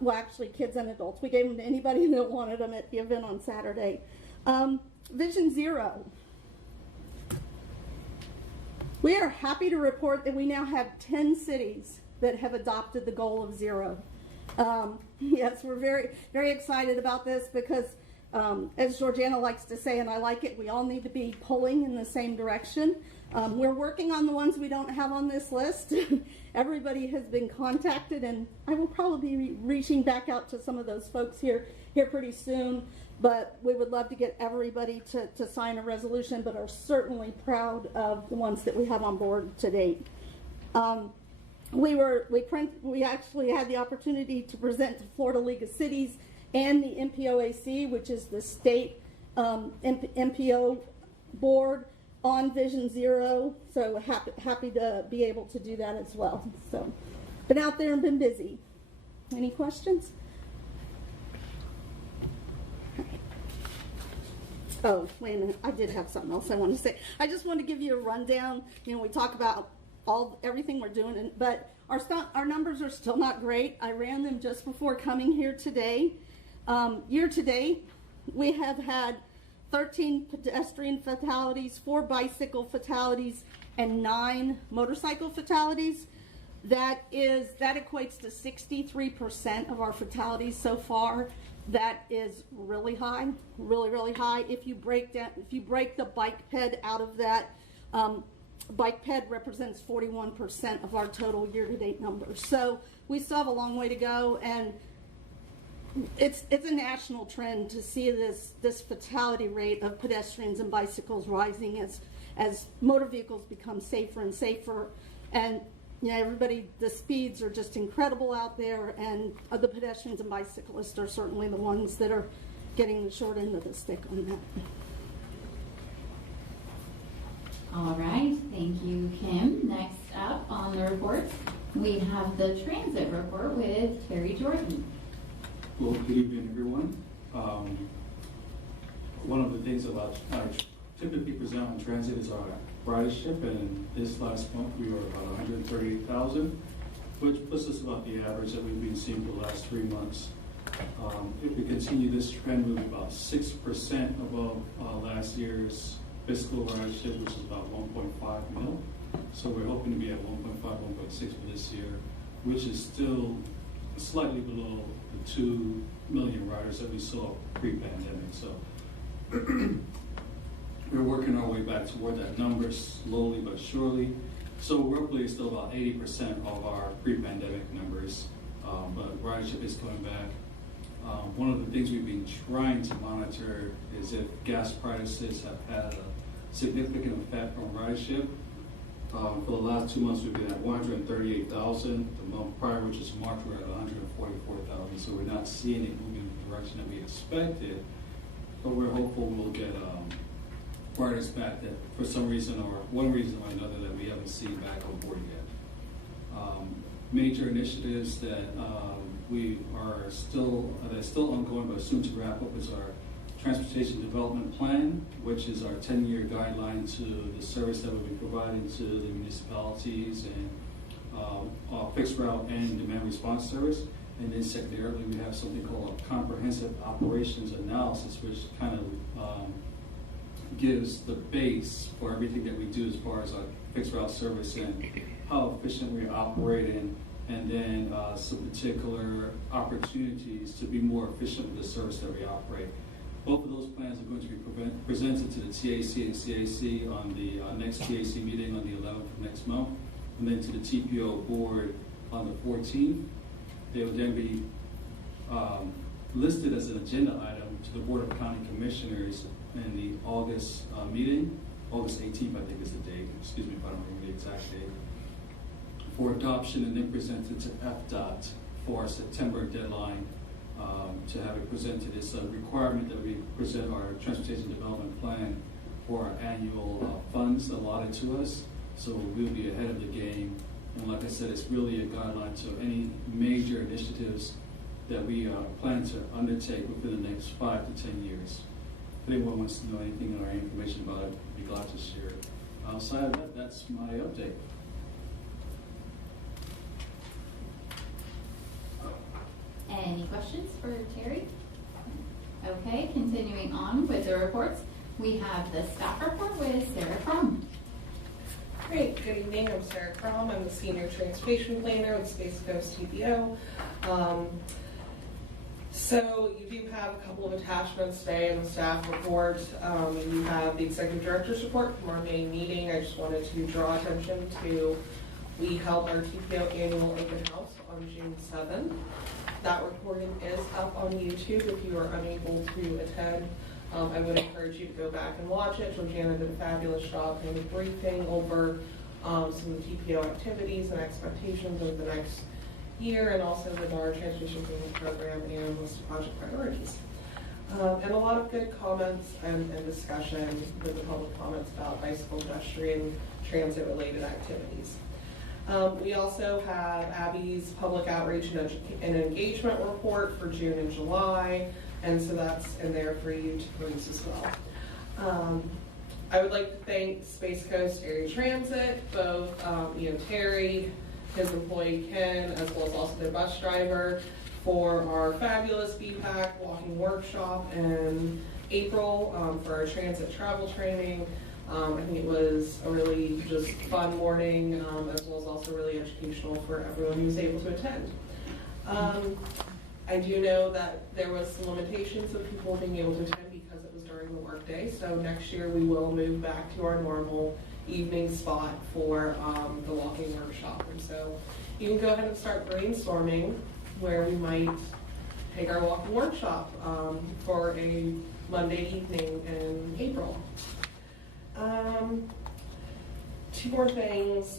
well, actually kids and adults. We gave them to anybody that wanted them at the event on Saturday. Vision Zero. We are happy to report that we now have 10 cities that have adopted the goal of zero. Yes, we're very, very excited about this because, as Georgiana likes to say, and I like it, we all need to be pulling in the same direction. We're working on the ones we don't have on this list. Everybody has been contacted, and I will probably be reaching back out to some of those folks here pretty soon. But we would love to get everybody to sign a resolution, but are certainly proud of the ones that we have on board to date. We actually had the opportunity to present to Florida League of Cities and the MPOAC, which is the state MPO board, on Vision Zero. So happy to be able to do that as well. So been out there and been busy. Any questions? Oh, wait a minute. I did have something else I wanted to say. I just want to give you a rundown. You know, we talk about everything we're doing, but our numbers are still not great. I ran them just before coming here today. Year to date, we have had 13 pedestrian fatalities, 4 bicycle fatalities, and 9 motorcycle fatalities. That equates to 63% of our fatalities so far. That is really high, really, really high. If you break the bike ped out of that, bike ped represents 41% of our total year-to-date numbers. So we still have a long way to go, and it's a national trend to see this fatality rate of pedestrians and bicycles rising as motor vehicles become safer and safer. And you know, everybody, the speeds are just incredible out there, and the pedestrians and bicyclists are certainly the ones that are getting the short end of the stick on that. All right, thank you, Kim. Next up on the reports, we have the transit report with Terry Jordan. Well, good evening, everyone. One of the things about I typically present on transit is our ridership, and this last month we were about 138,000, which puts us about the average that we've been seeing for the last 3 months. If we continue this trend, we'll be about 6% above last year's fiscal ridership, which is about 1.5 mil. So we're hoping to be at 1.5, 1.6 for this year, which is still slightly below the 2 million riders that we saw pre-pandemic. So we're working our way back toward that number slowly but surely. So roughly it's still about 80% of our pre-pandemic numbers, but ridership is coming back. One of the things we've been trying to monitor is if gas prices have had a significant effect on ridership. For the last 2 months, we've been at 138,000. The month prior, which is March, we're at 144,000. So we're not seeing it moving in the direction that we expected, but we're hopeful we'll get riders back that, for some reason or one reason or another, that we haven't seen back on board yet. Major initiatives that that's still ongoing but soon to wrap up is our Transportation Development Plan, which is our 10-year guideline to the service that we'll be providing to the municipalities and fixed route and demand response service. And then secondarily, we have something called a comprehensive operations analysis, which kind of gives the base for everything that we do as far as our fixed route service and how efficient we're operating, and then some particular opportunities to be more efficient with the service that we operate. Both of those plans are going to be presented to the TAC and CAC on the next TAC meeting on the 11th of next month, and then to the TPO board on the 14th. They will then be listed as an agenda item to the Board of County Commissioners in the August meeting. August 18th, I think, is the date. Excuse me if I don't remember the exact date. For adoption, and then presented to FDOT for our September deadline to have it presented. It's a requirement that we present our Transportation Development Plan for our annual funds allotted to us. So we'll be ahead of the game. And like I said, it's really a guideline to any major initiatives that we plan to undertake within the next 5 to 10 years. If anyone wants to know anything or any information about it, I'd be glad to share it. Outside of that, that's my Any questions for Terry? Okay, continuing on with the reports, we have the staff report with Sarah Crum. Great, good evening, I'm Sarah Crum, I'm the Senior Transportation Planner with Space Coast TPO. So you do have a couple of attachments today in the staff report. You have the Executive Director's report from our main meeting. I just wanted to draw attention to, we held our TPO annual open house on June 7th. That recording is up on YouTube if you are unable to attend. I would encourage you to go back and watch it. Georgiana did a fabulous job in the briefing over some of the TPO activities and expectations over the next year, and also with our transportation planning program and list of project priorities. And a lot of good comments and discussion with the public comments about bicycle, pedestrian, transit related activities. We also have Abby's public outreach and engagement report for June and July, and so that's in there for you to peruse as well. I would like to thank Space Coast Area Transit, both Terry, his employee Ken, as well as also their bus driver, for our fabulous BPTAC walking workshop in April for our transit travel training. I think it was a really just fun morning, as well as also really educational for everyone who was able to attend. I do know that there was some limitations of people being able to attend because it was during the workday, so next year we will move back to our normal evening spot for the walking workshop. And so you can go ahead and start brainstorming where we might take our walking workshop for a Monday evening in April. Two more things.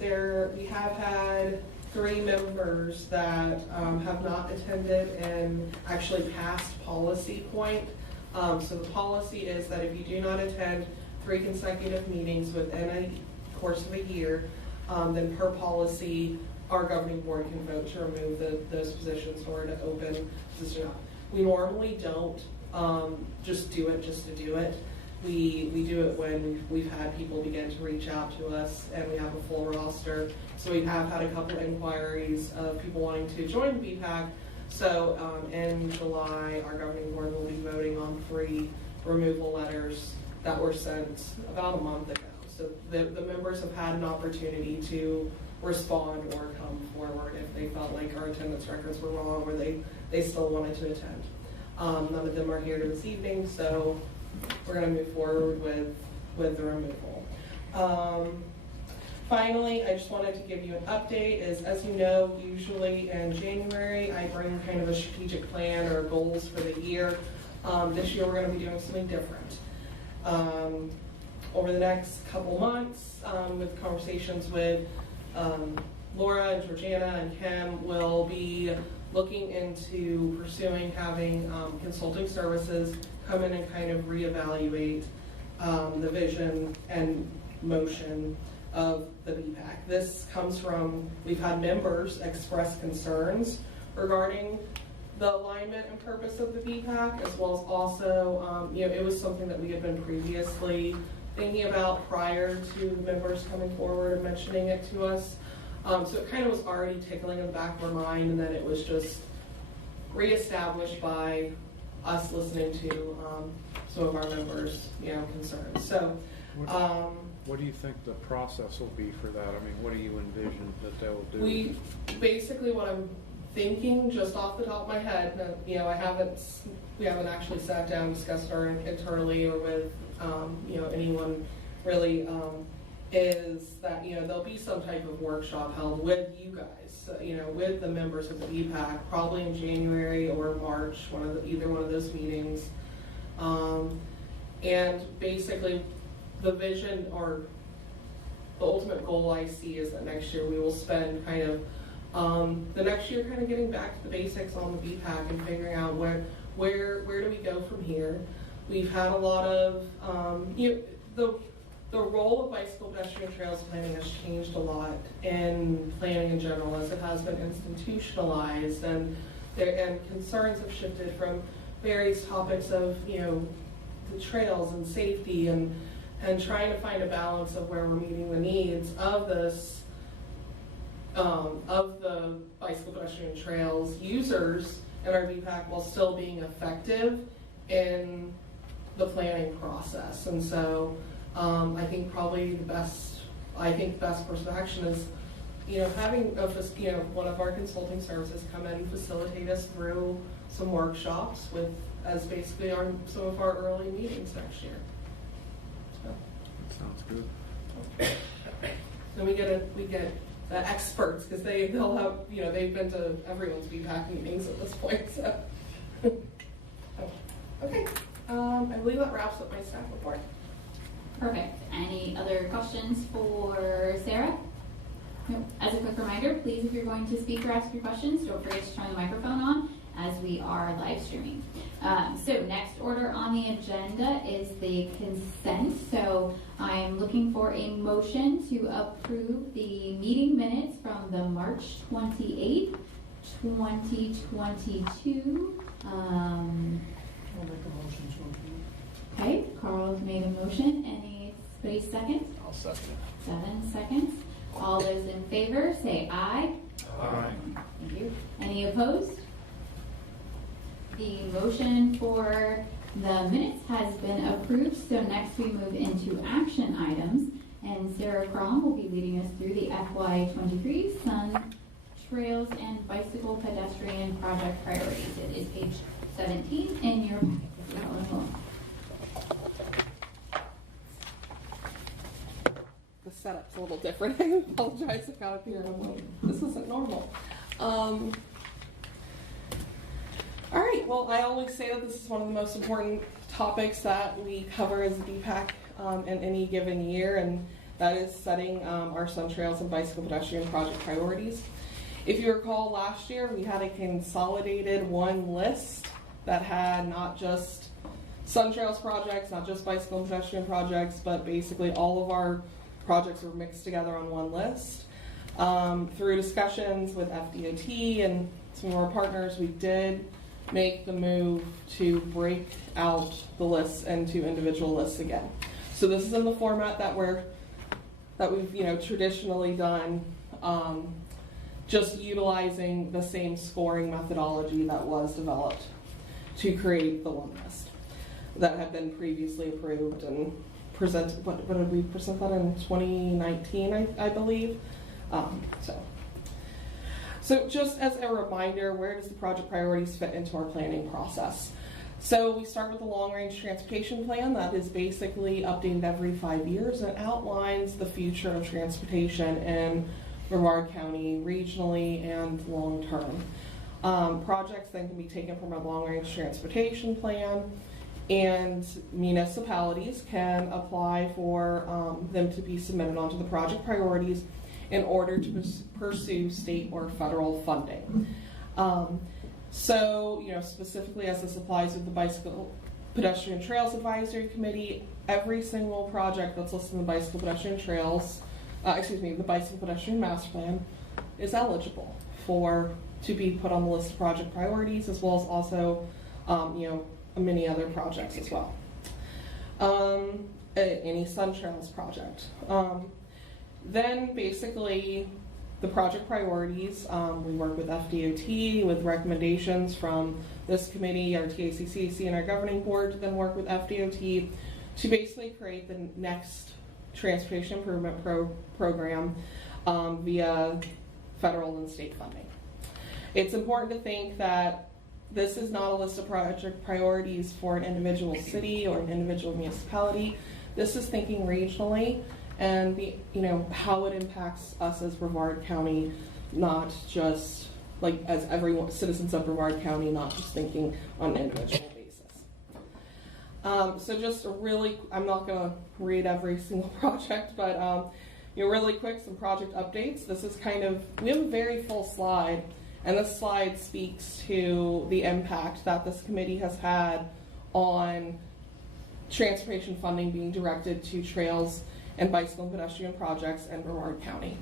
We have had 3 members that have not attended and actually passed policy point. So the policy is that if you do not attend 3 consecutive meetings within a course of a year, then per policy, our governing board can vote to remove those positions or to open position up. We normally don't just do it just to do it. We do it when we've had people begin to reach out to us and we have a full roster. So we have had a couple inquiries of people wanting to join the BPTAC. So in July, our governing board will be voting on 3 removal letters that were sent about a month ago. So the members have had an opportunity to respond or come forward if they felt like our attendance records were wrong or they still wanted to attend. None of them are here this evening, so we're going to move forward with the removal. Finally, I just wanted to give you an update. As you know, usually in January, I bring kind of a strategic plan or goals for the year. This year, we're going to be doing something different. Over the next couple months, with conversations with Laura and Georgiana and Kim, we'll be looking into pursuing having consulting services come in and kind of reevaluate the vision and motion of the BPTAC. This comes from, we've had members express concerns regarding the alignment and purpose of the BPTAC, as well as also, it was something that we had been previously thinking about prior to the members coming forward and mentioning it to us. So it kind of was already tickling in the back of our mind, and then it was just reestablished by us listening to some of our members' concerns. So, what do you think the process will be for that? I mean, what do you envision that they will do? We basically, what I'm thinking, just off the top of my head, we haven't actually sat down and discussed our internally or with anyone really, is that there'll be some type of workshop held with you guys, with the members of the BPTAC, probably in January or March, either one of those meetings, and basically the vision or the ultimate goal I see is that next year we will spend kind of the next year kind of getting back to the basics on the BPTAC and figuring out where do we go from here. We've had a lot of the role of bicycle pedestrian trails planning has changed a lot in planning in general, as it has been institutionalized, and concerns have shifted from various topics of the trails and safety and trying to find a balance of where we're meeting the needs of this of the bicycle pedestrian trails users in our BPTAC while still being effective in the planning process. And so I think probably the best course of action is, having one of our consulting services come in and facilitate us through some workshops as basically some of our early meetings next year. So. That sounds good. Then we get the experts, because they'll have, they've been to everyone's BPAC meetings at this point. So, okay, I believe that wraps up my staff report. Perfect. Any other questions for Sarah? No. As a quick reminder, please, if you're going to speak or ask your questions, don't forget to turn the microphone on, as we are live streaming. So next order on the agenda is the consent. So I'm looking for a motion to approve the meeting minutes from the March 28th, 2022. I'll make a motion to approve. Okay, Carl's made a motion. Anybody second? I'll second. 7 seconds. All those in favor say aye. Aye. Thank you. Any opposed? The motion for the minutes has been approved, so next we move into action items, and Sarah Crom will be leading us through the FY23 Sun Trails and Bicycle Pedestrian Project Priorities. It is page 17 in your packet. If you're following along. The setup's a little different. I apologize if out here I'm like, this isn't normal. All right, well, I always say that this is one of the most important topics that we cover as a BPAC in any given year, and that is setting our Sun Trails and Bicycle Pedestrian Project priorities. If you recall, last year we had a consolidated one list that had not just Sun Trails projects, not just bicycle and pedestrian projects, but basically all of our projects were mixed together on one list. Through discussions with FDOT and some of our partners, we did make the move to break out the lists into individual lists again. So this is in the format that we've traditionally done, just utilizing the same scoring methodology that was developed to create the one list that had been previously approved and presented. What did we present that in 2019, I believe? So just as a reminder, where does the project priorities fit into our planning process? So we start with the long-range transportation plan that is basically updated every 5 years and outlines the future of transportation in Brevard County regionally and long-term. Projects then can be taken from a long-range transportation plan, and municipalities can apply for them to be submitted onto the project priorities in order to pursue state or federal funding. So, specifically as this applies with the Bicycle Pedestrian Trails Advisory Committee, every single project that's listed in the Bicycle Pedestrian Trails, the Bicycle Pedestrian Master Plan is eligible to be put on the list of project priorities, as well as also, many other projects as well. Any Sun Trails project. Then basically the project priorities, we work with FDOT with recommendations from this committee, our TACCC, and our governing board to then work with FDOT to basically create the next transportation improvement program via federal and state funding. It's important to think that this is not a list of project priorities for an individual city or an individual municipality. This is thinking regionally and how it impacts us as Brevard County, not just as citizens of Brevard County, not just thinking on an individual basis. So just I'm not going to read every single project, but really quick, some project updates. This is we have a very full slide, and this slide speaks to the impact that this committee has had on transportation funding being directed to trails and bicycle and pedestrian projects in Brevard County.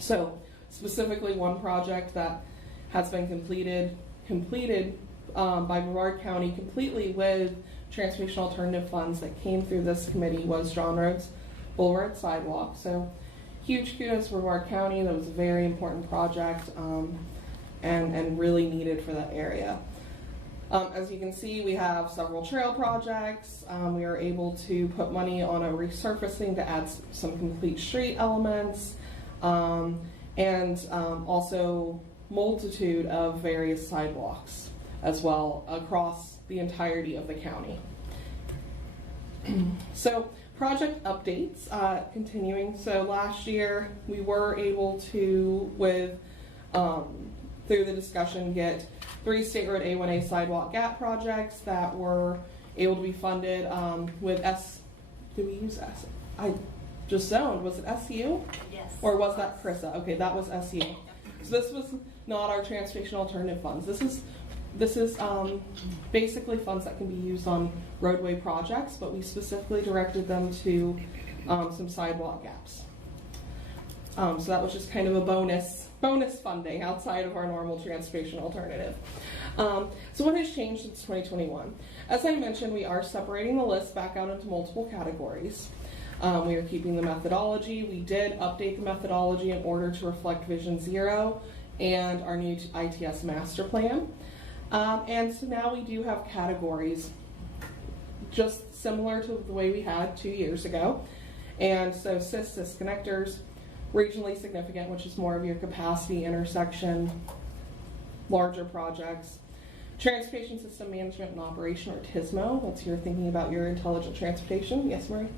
So specifically one project that has been completed by Brevard County completely with transportation alternative funds that came through this committee was John Road's Bull Road Sidewalk. So huge kudos for Brevard County. That was a very important project and really needed for that area. As you can see, we have several trail projects. We are able to put money on a resurfacing to add some complete street elements, and also multitude of various sidewalks as well across the entirety of the county. So project updates, continuing. So last year we were able to, through the discussion, get 3 State Road A1A sidewalk gap projects that were able to be funded with did we use S? I just zoned. Was it SU? Yes. Or was that CRISA? Okay, that was SU. So this was not our transportation alternative funds. This is basically funds that can be used on roadway projects, but we specifically directed them to some sidewalk gaps. So that was just kind of a bonus funding outside of our normal transportation alternative. So what has changed since 2021? As I mentioned, we are separating the list back out into multiple categories. We are keeping the methodology. We did update the methodology in order to reflect Vision Zero and our new ITS master plan. And so now we do have categories just similar to the way we had 2 years ago. And so CIS connectors, regionally significant, which is more of your capacity intersection, larger projects. Transportation System Management and Operation, or TSMO, once you're thinking about your intelligent transportation. Yes, Marie?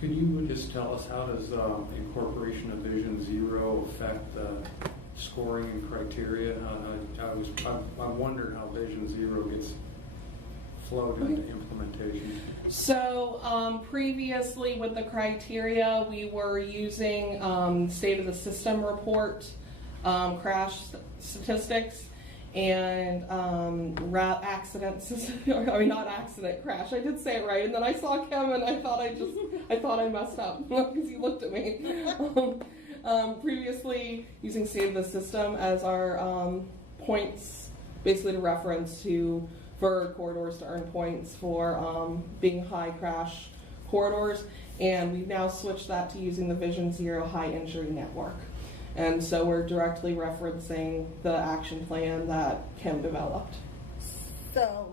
Could you just tell us how does incorporation of Vision Zero affect the scoring and criteria? I wondered how Vision Zero gets flowed into implementation. So previously with the criteria, we were using state of the system report, crash statistics, and crash. I did say it right, and then I saw Kevin. I thought I messed up because he looked at me. Previously using state of the system as our points, basically to reference for corridors to earn points for being high crash corridors, and we've now switched that to using the Vision Zero high injury network. And so we're directly referencing the action plan that Kim developed. So,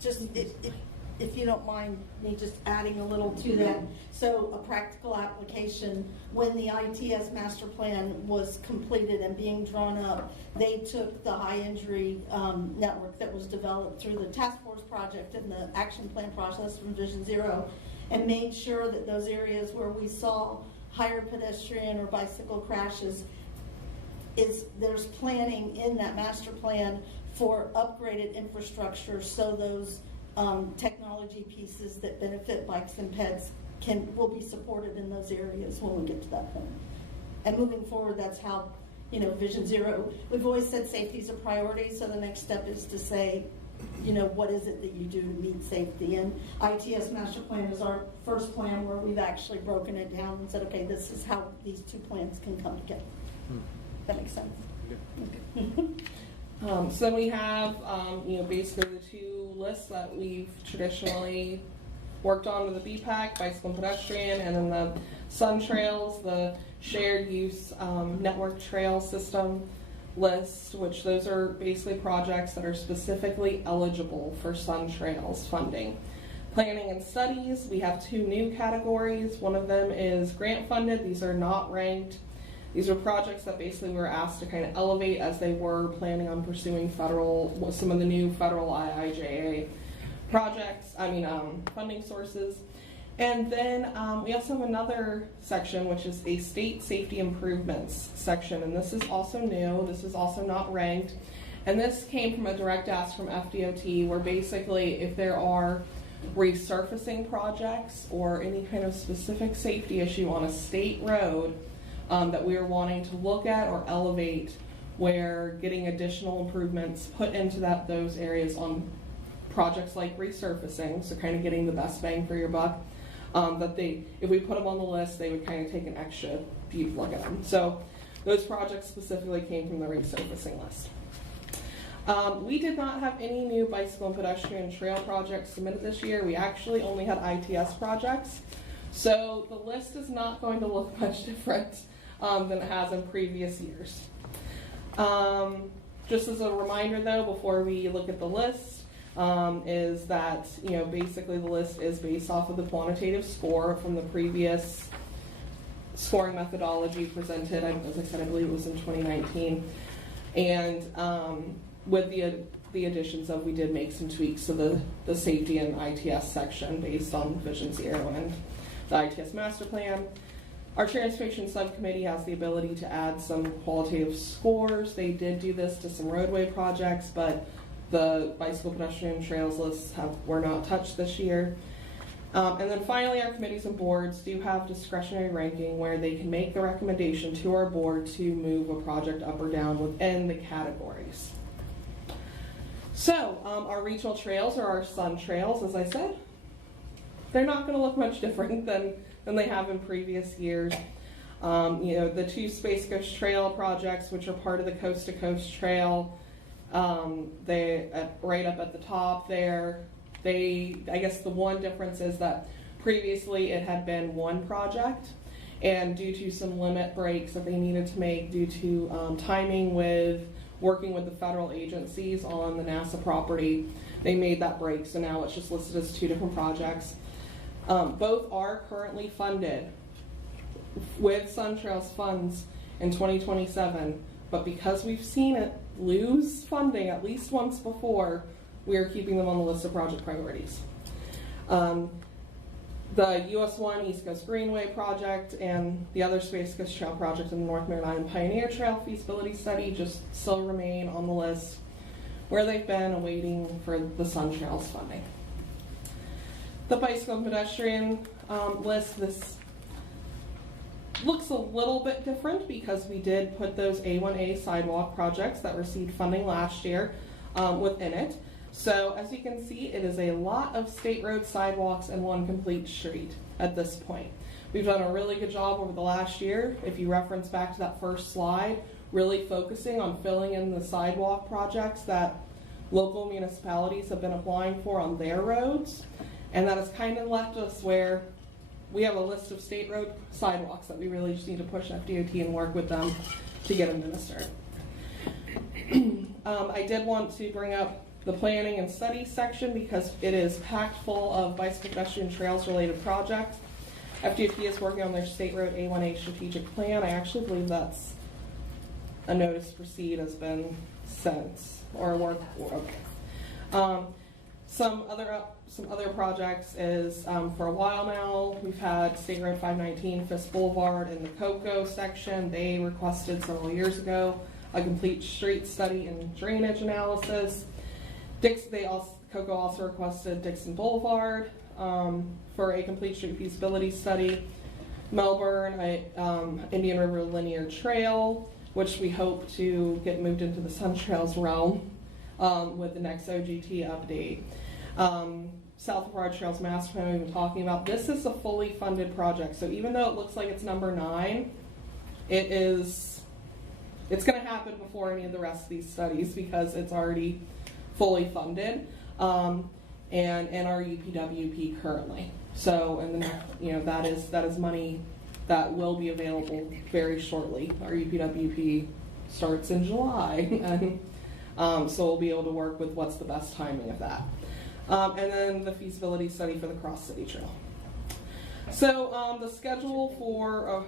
just if you don't mind me just adding a little to that. So a practical application, when the ITS master plan was completed and being drawn up, they took the high injury network that was developed through the task force project and the action plan process from Vision Zero, and made sure that those areas where we saw higher pedestrian or bicycle crashes, there's planning in that master plan for upgraded infrastructure, so those technology pieces that benefit bikes and peds will be supported in those areas when we get to that point. And moving forward, that's how, Vision Zero, we've always said safety is a priority, so the next step is to say, what is it that you do to meet safety? And ITS master plan is our first plan where we've actually broken it down and said, okay, this is how these two plans can come together. That makes sense? Yeah. Okay. So then we have, basically the two lists that we've traditionally worked on with the BPTAC, bicycle and pedestrian, and then the Sun Trails, the shared use network trail system list, which those are basically projects that are specifically eligible for Sun Trails funding. Planning and studies, we have 2 new categories. One of them is grant funded. These are not ranked. These are projects that basically were asked to kind of elevate as they were planning on pursuing some of the new federal IIJA projects, funding sources. And then we also have another section, which is a state safety improvements section. And this is also new. This is also not ranked. And this came from a direct ask from FDOT, where basically if there are resurfacing projects or any kind of specific safety issue on a state road that we are wanting to look at or elevate, where getting additional improvements put into those areas on projects like resurfacing, so kind of getting the best bang for your buck, if we put them on the list, they would kind of take an extra deep look at them. So those projects specifically came from the resurfacing list. We did not have any new bicycle and pedestrian trail projects submitted this year. We actually only had ITS projects. So the list is not going to look much different than it has in previous years. Just as a reminder though, before we look at the list, is that, basically the list is based off of the quantitative score from the previous scoring methodology presented. As I said, I believe it was in 2019. And with the additions of, we did make some tweaks to the safety and ITS section based on Vision Zero and the ITS master plan. Our transportation subcommittee has the ability to add some qualitative scores. They did do this to some roadway projects, but the bicycle pedestrian trails lists were not touched this year. And then finally, our committees and boards do have discretionary ranking where they can make the recommendation to our board to move a project up or down within the categories. So our regional trails are our sun trails, as I said. They're not going to look much different than they have in previous years. The two Space Coast Trail projects, which are part of the Coast to Coast Trail, right up at the top there. I guess the one difference is that previously it had been one project, and due to some limit breaks that they needed to make due to timing with working with the federal agencies on the NASA property, they made that break. So now it's just listed as two different projects. Both are currently funded with Sun Trails funds in 2027, but because we've seen it lose funding at least once before, we are keeping them on the list of project priorities. The US 1 East Coast Greenway project and the other Space Coast Trail project in the North Maritime Pioneer Trail Feasibility Study just still remain on the list where they've been awaiting for the Sun Trails funding. The bicycle and pedestrian list, this looks a little bit different because we did put those A1A sidewalk projects that received funding last year within it. So as you can see, it is a lot of state road sidewalks and one complete street at this point. We've done a really good job over the last year. If you reference back to that first slide, really focusing on filling in the sidewalk projects that local municipalities have been applying for on their roads. And that has kind of left us where we have a list of state road sidewalks that we really just need to push FDOT and work with them to get administered. I did want to bring up the planning and study section because it is packed full of bicycle pedestrian trails related projects. FDOT is working on their state road A1A strategic plan. I actually believe that's a notice to proceed has been sent or work. Okay. Some other projects is for a while now we've had State Road 519 Fisk Boulevard in the Cocoa section. They requested several years ago a complete street study and drainage analysis. Cocoa also requested Dixon Boulevard for a complete street feasibility study. Melbourne, Indian River Linear Trail, which we hope to get moved into the Sun Trails realm with the next OGT update. South Brevard Trails Master Plan we've been talking about. This is a fully funded project, so even though it looks like it's number 9, it's going to happen before any of the rest of these studies because it's already fully funded and in our UPWP currently. So, and then that is money that will be available very shortly. Our UPWP starts in July, and so we'll be able to work with what's the best timing of that. And then the feasibility study for the Cross City Trail. So the schedule for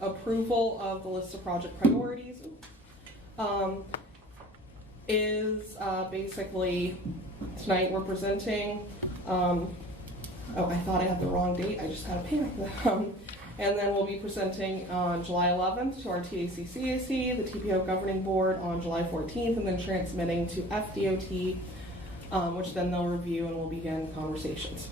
approval of the list of project priorities is basically tonight we're presenting, oh, I thought I had the wrong date, I just had a panic. And then we'll be presenting on July 11th to our TAC-CAC, the TPO Governing Board on July 14th, and then transmitting to FDOT, which then they'll review and we'll begin conversations.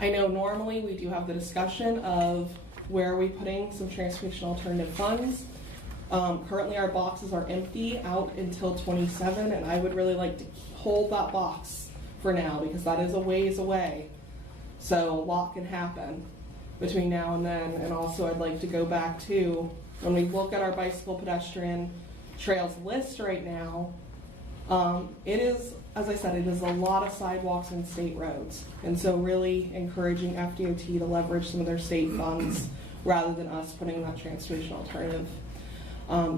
I know normally we do have the discussion of where are we putting some transportation alternative funds. Currently our boxes are empty out until 27, and I would really like to hold that box for now because that is a ways away. So a lot can happen between now and then, and also I'd like to go back to when we look at our bicycle pedestrian trails list right now, It is, as I said, it is a lot of sidewalks and state roads. And so really encouraging FDOT to leverage some of their state funds rather than us putting that transportation alternative.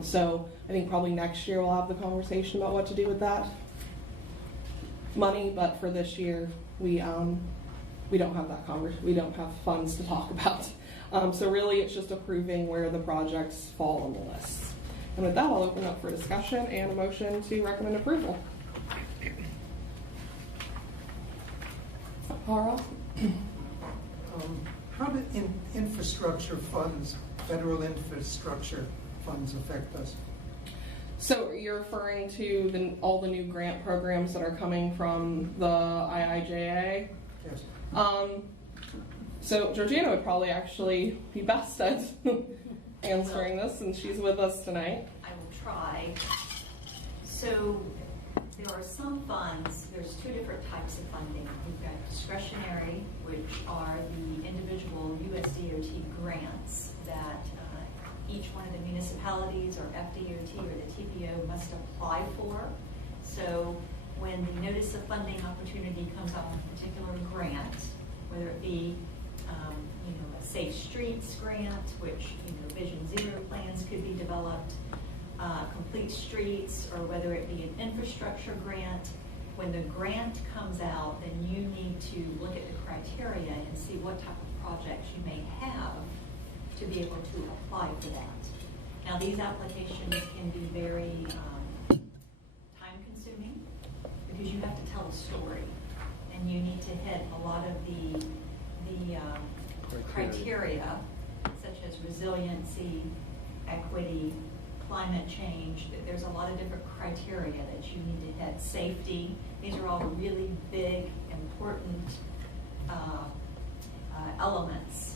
So I think probably next year we'll have the conversation about what to do with that money, but for this year we don't have that we don't have funds to talk about. So really it's just approving where the projects fall on the list. And with that, I'll open up for discussion and a motion to recommend approval. Laura? How do infrastructure funds, federal infrastructure funds affect us? So you're referring to all the new grant programs that are coming from the IIJA? Yes. So Georgiana would probably actually be best at answering this, since she's with us tonight. I will try. So there are some funds, there's two different types of funding. We've got discretionary, which are the individual USDOT grants that each one of the municipalities or FDOT or the TPO must apply for. So when the notice of funding opportunity comes out on a particular grant, whether it be a Safe Streets grant, which Vision Zero plans could be developed, Complete Streets, or whether it be an infrastructure grant, when the grant comes out, then you need to look at the criteria and see what type of projects you may have to be able to apply for that. Now, these applications can be very time consuming because you have to tell a story and you need to hit a lot of the criteria such as resiliency, equity, climate change. There's a lot of different criteria that you need to hit. Safety, these are all really big, important elements,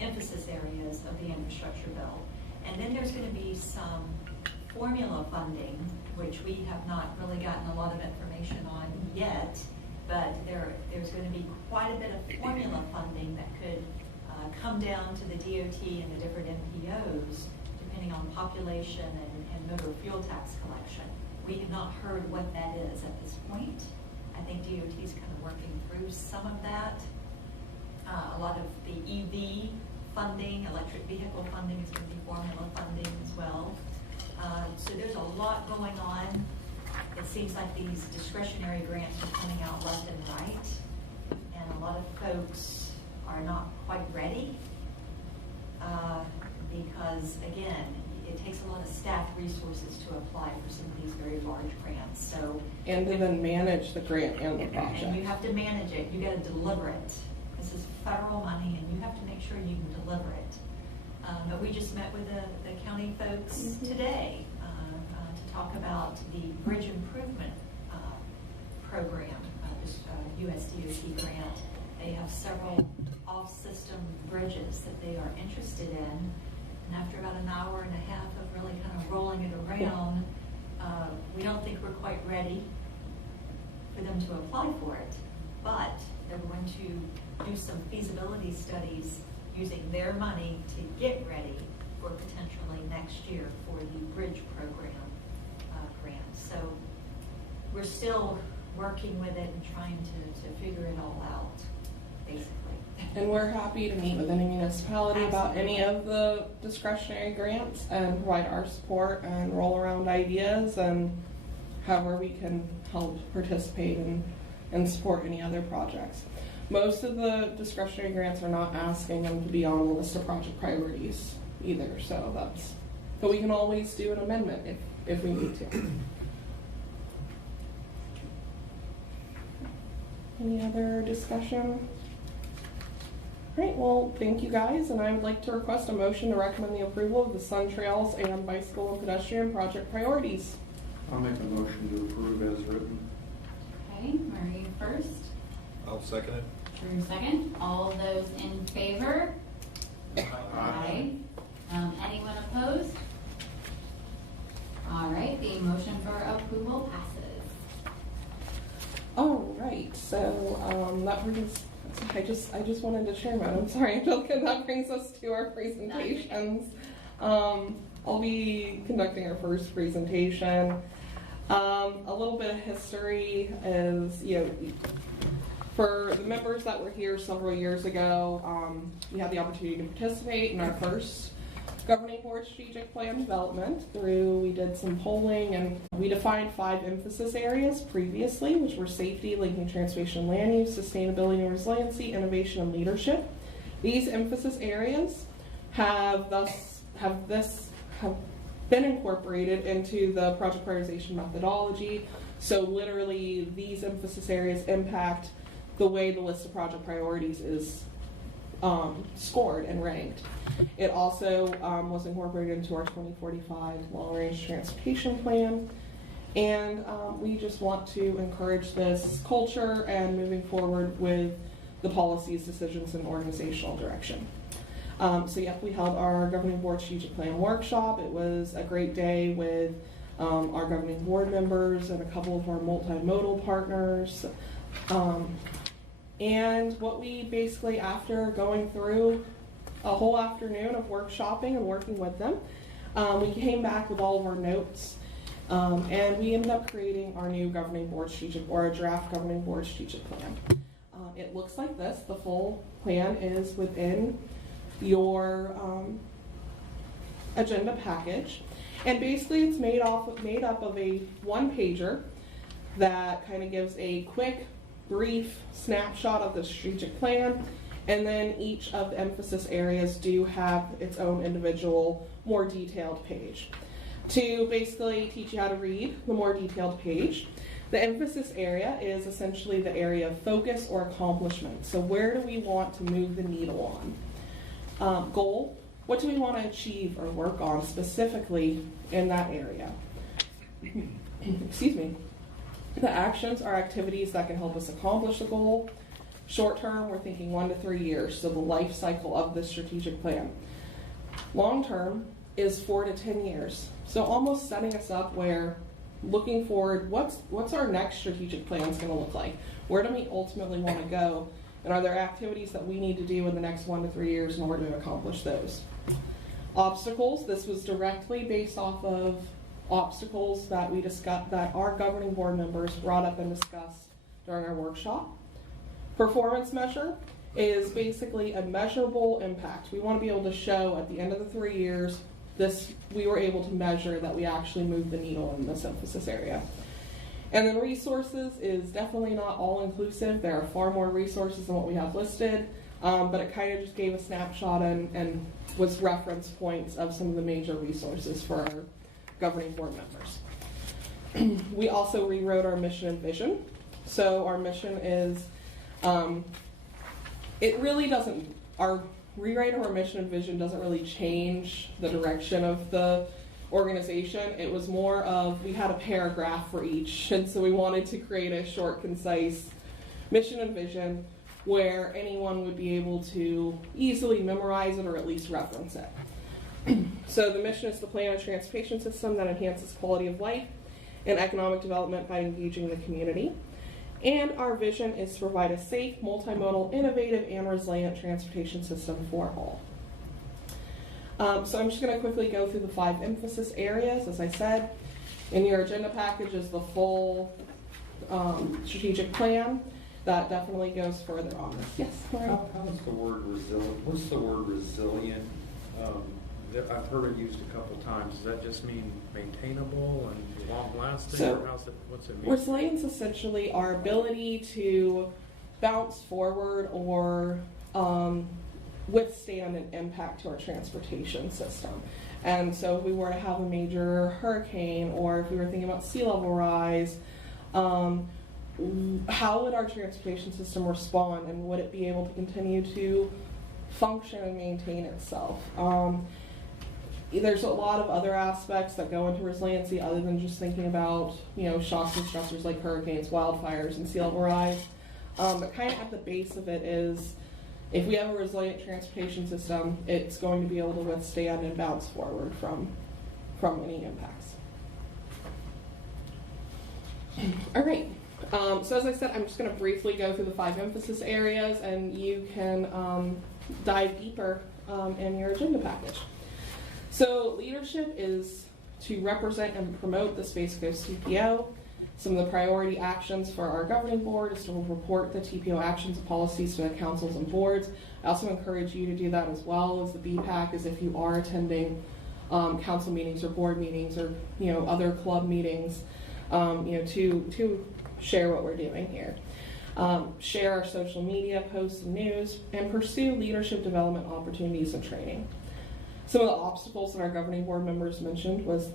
emphasis areas of the infrastructure bill. And then there's going to be some formula funding, which we have not really gotten a lot of information on yet, but there's going to be quite a bit of formula funding that could come down to the DOT and the different MPOs, depending on population and motor fuel tax collection. We have not heard what that is at this point. I think DOT is kind of working through some of that. A lot of the EV funding, electric vehicle funding is going to be formula funding as well. So there's a lot going on. It seems like these discretionary grants are coming out left and right, and a lot of folks are not quite ready because, again, it takes a lot of staff resources to apply for some of these very large grants. So, and to then manage the grant and the project. And you have to manage it. You got to deliver it. This is federal money, and you have to make sure you can deliver it. But we just met with the county folks today to talk about the bridge improvement program, this USDOT grant. They have several off-system bridges that they are interested in. And after about an hour and a half of really kind of rolling it around, we don't think we're quite ready for them to apply for it. But they're going to do some feasibility studies using their money to get ready for potentially next year for the bridge program grant. So we're still working with it and trying to figure it all out, basically. And we're happy to meet with any municipality about any of the discretionary grants and provide our support and roll around ideas and however we can help participate and support any other projects. Most of the discretionary grants are not asking them to be on the list of project priorities either, so but we can always do an amendment if we need to. Any other discussion? Great, well, thank you guys, and I would like to request a motion to recommend the approval of the Sun Trails and Bicycle and Pedestrian project priorities. I'll make a motion to approve as written. Okay, Marie first. I'll second it. Drew second. All those in favor? Aye. Anyone opposed? All right, the motion for approval passes. All right, so that brings, I just wanted to share mine. I'm sorry, Angelica, that brings us to our presentations. I'll be conducting our first presentation. A little bit of history is, for the members that were here several years ago, we had the opportunity to participate in our first Governing Board Strategic Plan development we did some polling, and we defined 5 emphasis areas previously, which were safety, linking transportation, land use, sustainability and resiliency, innovation and leadership. These emphasis areas have been incorporated into the project prioritization methodology. So literally these emphasis areas impact the way the list of project priorities is scored and ranked. It also was incorporated into our 2045 long-range transportation plan. And we just want to encourage this culture and moving forward with the policies, decisions, and organizational direction. We held our Governing Board Strategic Plan workshop. It was a great day with our governing board members and a couple of our multimodal partners. And what we basically, after going through a whole afternoon of workshopping and working with them, we came back with all of our notes, and we ended up creating our new Governing Board Strategic, or a draft Governing Board Strategic Plan. It looks like this. The full plan is within your agenda package, and basically it's made up of a one-pager that kind of gives a quick, brief snapshot of the strategic plan, and then each of the emphasis areas do have its own individual, more detailed page. To basically teach you how to read the more detailed page, the emphasis area is essentially the area of focus or accomplishment. So where do we want to move the needle on? Goal, what do we want to achieve or work on specifically in that area? Excuse me. The actions are activities that can help us accomplish the goal. Short term, we're thinking 1 to 3 years, so the life cycle of the strategic plan. Long term is 4 to 10 years. So almost setting us up where, looking forward, what's our next strategic plan going to look like? Where do we ultimately want to go? And are there activities that we need to do in the next 1 to 3 years in order to accomplish those? Obstacles, this was directly based off of obstacles that we discussed, that our governing board members brought up and discussed during our workshop. Performance measure is basically a measurable impact. We want to be able to show at the end of the 3 years, we were able to measure that we actually moved the needle in this emphasis area. And then resources is definitely not all inclusive. There are far more resources than what we have listed, but it kind of just gave a snapshot and was reference points of some of the major resources for our governing board members. We also rewrote our mission and vision. So our mission is, it really doesn't, our rewrite of our mission and vision doesn't really change the direction of the organization. It was more of, we had a paragraph for each, and so we wanted to create a short, concise mission and vision where anyone would be able to easily memorize it or at least reference it. So the mission is to plan a transportation system that enhances quality of life and economic development by engaging the community. And our vision is to provide a safe, multimodal, innovative, and resilient transportation system for all. So I'm just going to quickly go through the 5 emphasis areas. As I said, in your agenda package is the full strategic plan that definitely goes further on this. Yes, Lauren? How does the word resilient, what's the word resilient? I've heard it used a couple times. Does that just mean maintainable and long-lasting, So, or what's it mean? Resilience is essentially our ability to bounce forward or withstand an impact to our transportation system. And so if we were to have a major hurricane, or if we were thinking about sea level rise, how would our transportation system respond, and would it be able to continue to function and maintain itself? There's a lot of other aspects that go into resiliency other than just thinking about, shocks and stressors like hurricanes, wildfires, and sea level rise. But kind of at the base of it is, if we have a resilient transportation system, it's going to be able to withstand and bounce forward from any impacts. All right. So as I said, I'm just going to briefly go through the 5 emphasis areas, and you can dive deeper in your agenda package. So leadership is to represent and promote the Space Coast TPO. Some of the priority actions for our governing board is to report the TPO actions and policies to the councils and boards. I also encourage you to do that as well as the BPAC, as if you are attending council meetings or board meetings or other club meetings, to share what we're doing here. Share our social media posts and news, and pursue leadership development opportunities and training. Some of the obstacles that our governing board members mentioned was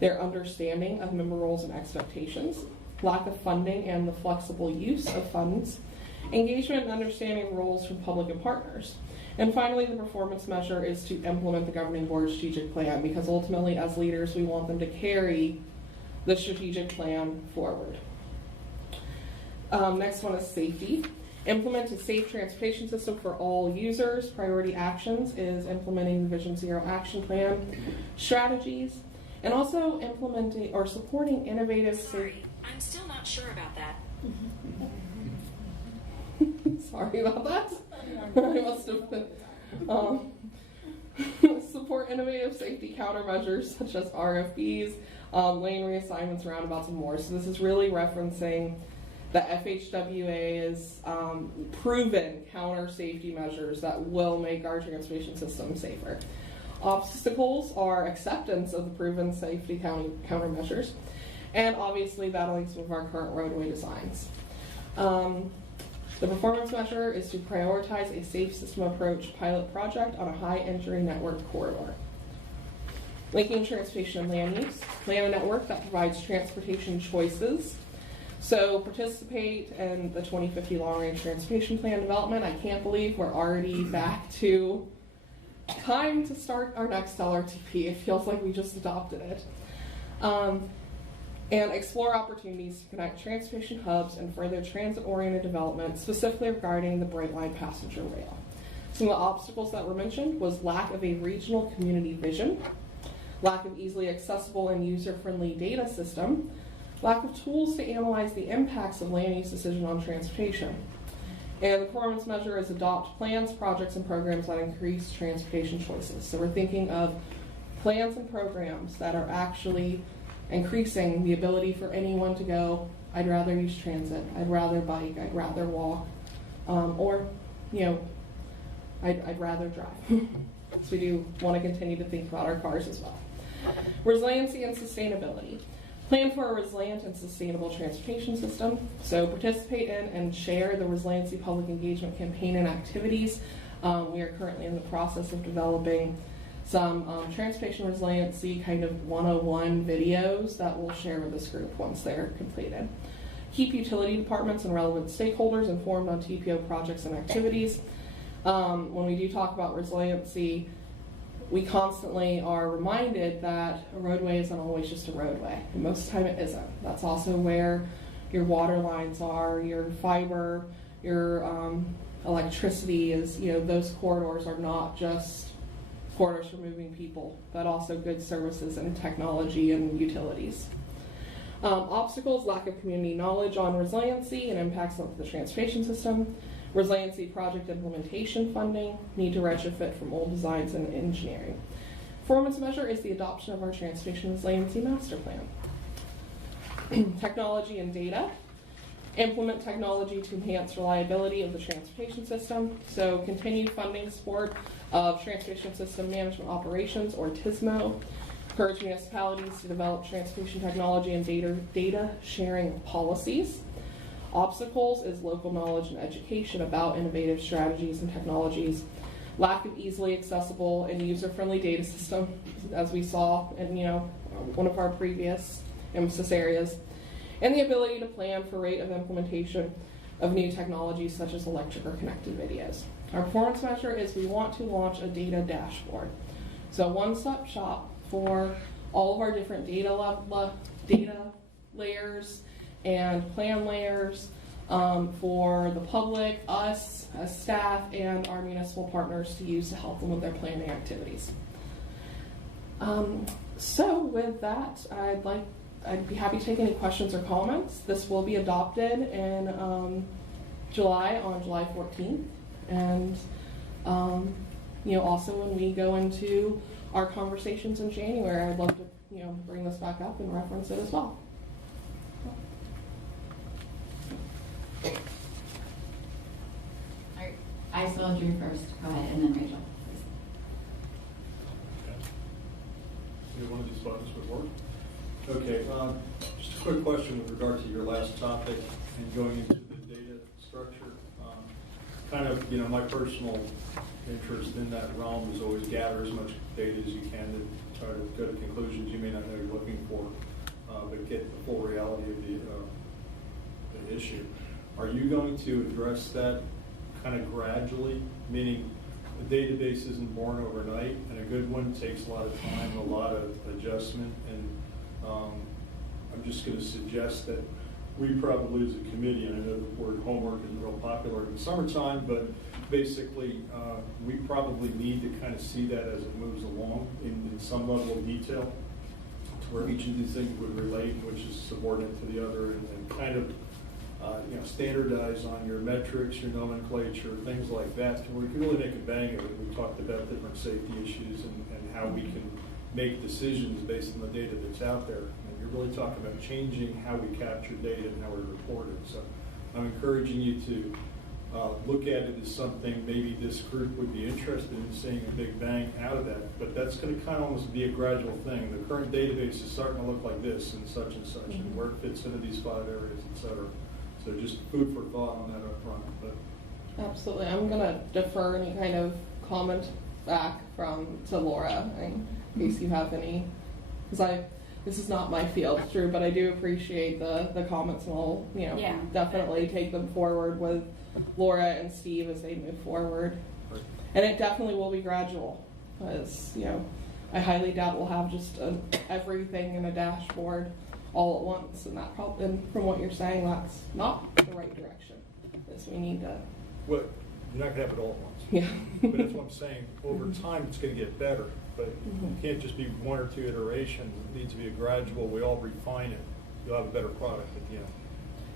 their understanding of member roles and expectations, lack of funding and the flexible use of funds, engagement and understanding roles from public and partners. And finally, the performance measure is to implement the governing board strategic plan, because ultimately as leaders we want them to carry the strategic plan forward. Next one is safety. Implement a safe transportation system for all users. Priority actions is implementing the Vision Zero action plan strategies, and also implementing or supporting innovative. Sorry, I'm still not sure about that. Sorry about that. I must have been. Support innovative safety countermeasures such as RFBs, lane reassignments, roundabouts, and more. So this is really referencing the FHWA's proven counter safety measures that will make our transportation system safer. Obstacles are acceptance of the proven safety countermeasures, and obviously battling some of our current roadway designs. The performance measure is to prioritize a safe system approach pilot project on a high injury network corridor. Linking transportation and land use. Plan a network that provides transportation choices. So participate in the 2050 long range transportation plan development. I can't believe we're already back to time to start our next LRTP. It feels like we just adopted it. And explore opportunities to connect transportation hubs and further transit-oriented development, specifically regarding the Brightline passenger rail. Some of the obstacles that were mentioned was lack of a regional community vision, lack of easily accessible and user-friendly data system, lack of tools to analyze the impacts of land use decision on transportation. And the performance measure is adopt plans, projects, and programs that increase transportation choices. So we're thinking of plans and programs that are actually increasing the ability for anyone to go, I'd rather use transit, I'd rather bike, I'd rather walk, or, I'd rather drive. So we do want to continue to think about our cars as well. Resiliency and sustainability. Plan for a resilient and sustainable transportation system. So participate in and share the Resiliency public engagement campaign and activities. We are currently in the process of developing some transportation resiliency kind of 101 videos that we'll share with this group once they're completed. Keep utility departments and relevant stakeholders informed on TPO projects and activities. When we do talk about resiliency, we constantly are reminded that a roadway isn't always just a roadway, and most of the time it isn't. That's also where your water lines are, your fiber, your electricity is, those corridors are not just corridors for moving people, but also goods, services, and technology and utilities. Obstacles, lack of community knowledge on resiliency and impacts on the transportation system. Resiliency project implementation funding, need to retrofit from old designs and engineering. Performance measure is the adoption of our transportation resiliency master plan. Technology and data. Implement technology to enhance reliability of the transportation system. So continue funding support of transportation system management operations, or TSMO. Encourage municipalities to develop transportation technology and data sharing policies. Obstacles is local knowledge and education about innovative strategies and technologies. Lack of easily accessible and user-friendly data system, as we saw in one of our previous emphasis areas. And the ability to plan for rate of implementation of new technologies such as electric or connected videos. Our performance measure is we want to launch a data dashboard. So a one-stop shop for all of our different data layers and plan layers for the public, us as staff, and our municipal partners to use to help them with their planning activities. So with that, I'd be happy to take any questions or comments. This will be adopted in on July 14th. And also when we go into our conversations in January, I'd love to bring this back up and reference it as well. All right, I saw Drew first. Go ahead, and then Rachel. Either one of these buttons would work. Okay, just a quick question with regard to your last topic and going into the data structure. Kind of, my personal interest in that realm is always gather as much data as you can to try to go to conclusions you may not know you're looking for, but get the full reality of the issue. Are you going to address that kind of gradually, meaning the database isn't born overnight, and a good one takes a lot of time, a lot of adjustment, and I'm just going to suggest that we probably as a committee, and I know the word homework isn't real popular in the summertime, but basically we probably need to kind of see that as it moves along in some level of detail to where each of these things would relate, which is subordinate to the other, and kind of standardize on your metrics, your nomenclature, things like that, to where we can really make a bang of it. We talked about different safety issues and how we can make decisions based on the data that's out there. And you're really talking about changing how we capture data and how we report it. So I'm encouraging you to look at it as something maybe this group would be interested in seeing a big bang out of that. But that's going to kind of almost be a gradual thing. The current database is starting to look like this and such, and where it fits into these 5 areas, et cetera. So just food for thought on that up front. But Absolutely. I'm going to defer any kind of comment back to Laura in case you have any, because this is not my field, Drew, but I do appreciate the comments, and I'll definitely take them forward with Laura and Steve as they move forward. And it definitely will be gradual, because I highly doubt we'll have just everything in a dashboard all at once, and and from what you're saying, that's not the right direction. Is we need to. well, you're not going to have it all at once. Yeah. But that's what I'm saying. Over time, it's going to get better. But it can't just be 1 or 2 iterations. It needs to be a gradual. We all refine it. You'll have a better product at the end.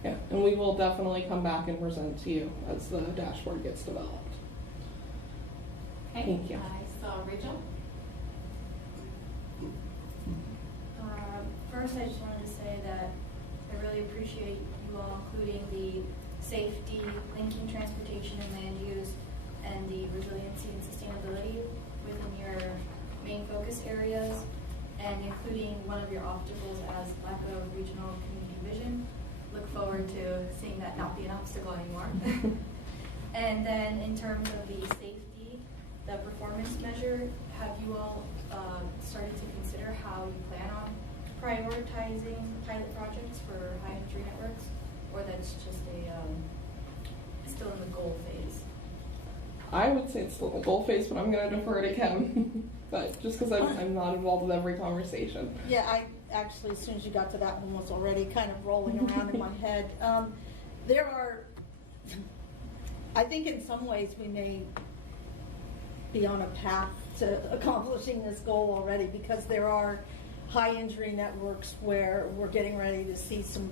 Yeah, and we will definitely come back and present to you as the dashboard gets developed. Okay. Thank you. I saw Rachel. First, I just wanted to say that I really appreciate you all including the safety, linking transportation and land use, and the resiliency and sustainability within your main focus areas, and including one of your obstacles as lack of regional community vision. Look forward to seeing that not be an obstacle anymore. And then in terms of the safety, the performance measure, have you all started to consider how you plan on prioritizing pilot projects for high entry networks, or that's just still in the goal phase? I would say it's still in the goal phase, but I'm going to defer to Kim. But just because I'm not involved with every conversation. Yeah, I actually, as soon as you got to that one, was already kind of rolling around in my head. There are, I think in some ways we may be on a path to accomplishing this goal already, because there are high injury networks where we're getting ready to see some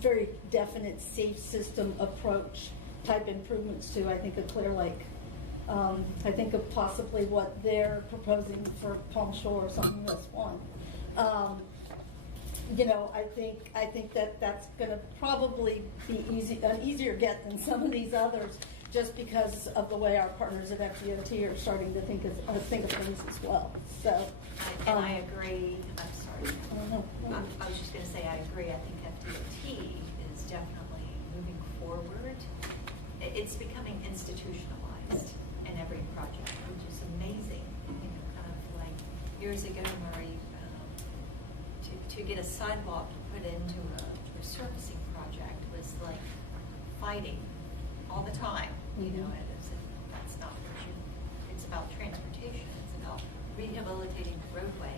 very definite safe system approach type improvements to, I think, a Clear Lake. I think of possibly what they're proposing for Palm Shore or something that's one. I think that that's going to probably be an easier get than some of these others, just because of the way our partners at FDOT are starting to think of things as well. So, I agree. I'm sorry. I was just going to say I agree. I think FDOT is definitely moving forward. It's becoming institutionalized in every project, which is amazing. Kind of like years ago, Murray, to get a sidewalk put into a resurfacing project was like fighting all the time. That's not what it's about transportation. It's about rehabilitating the roadway.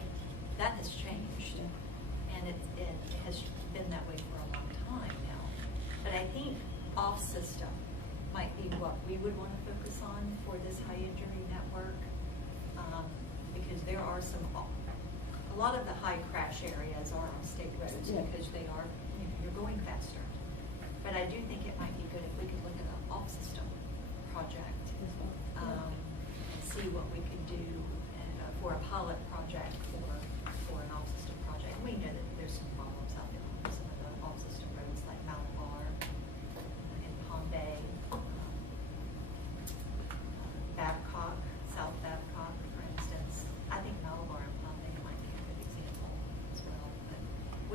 That has changed, and it has been that way for a long time now. But I think off-system might be what we would want to focus on for this high injury network, because there are a lot of the high crash areas are on state roads because they are, you're going faster. But I do think it might be good if we could look at an off-system project, see what we could do for a pilot project for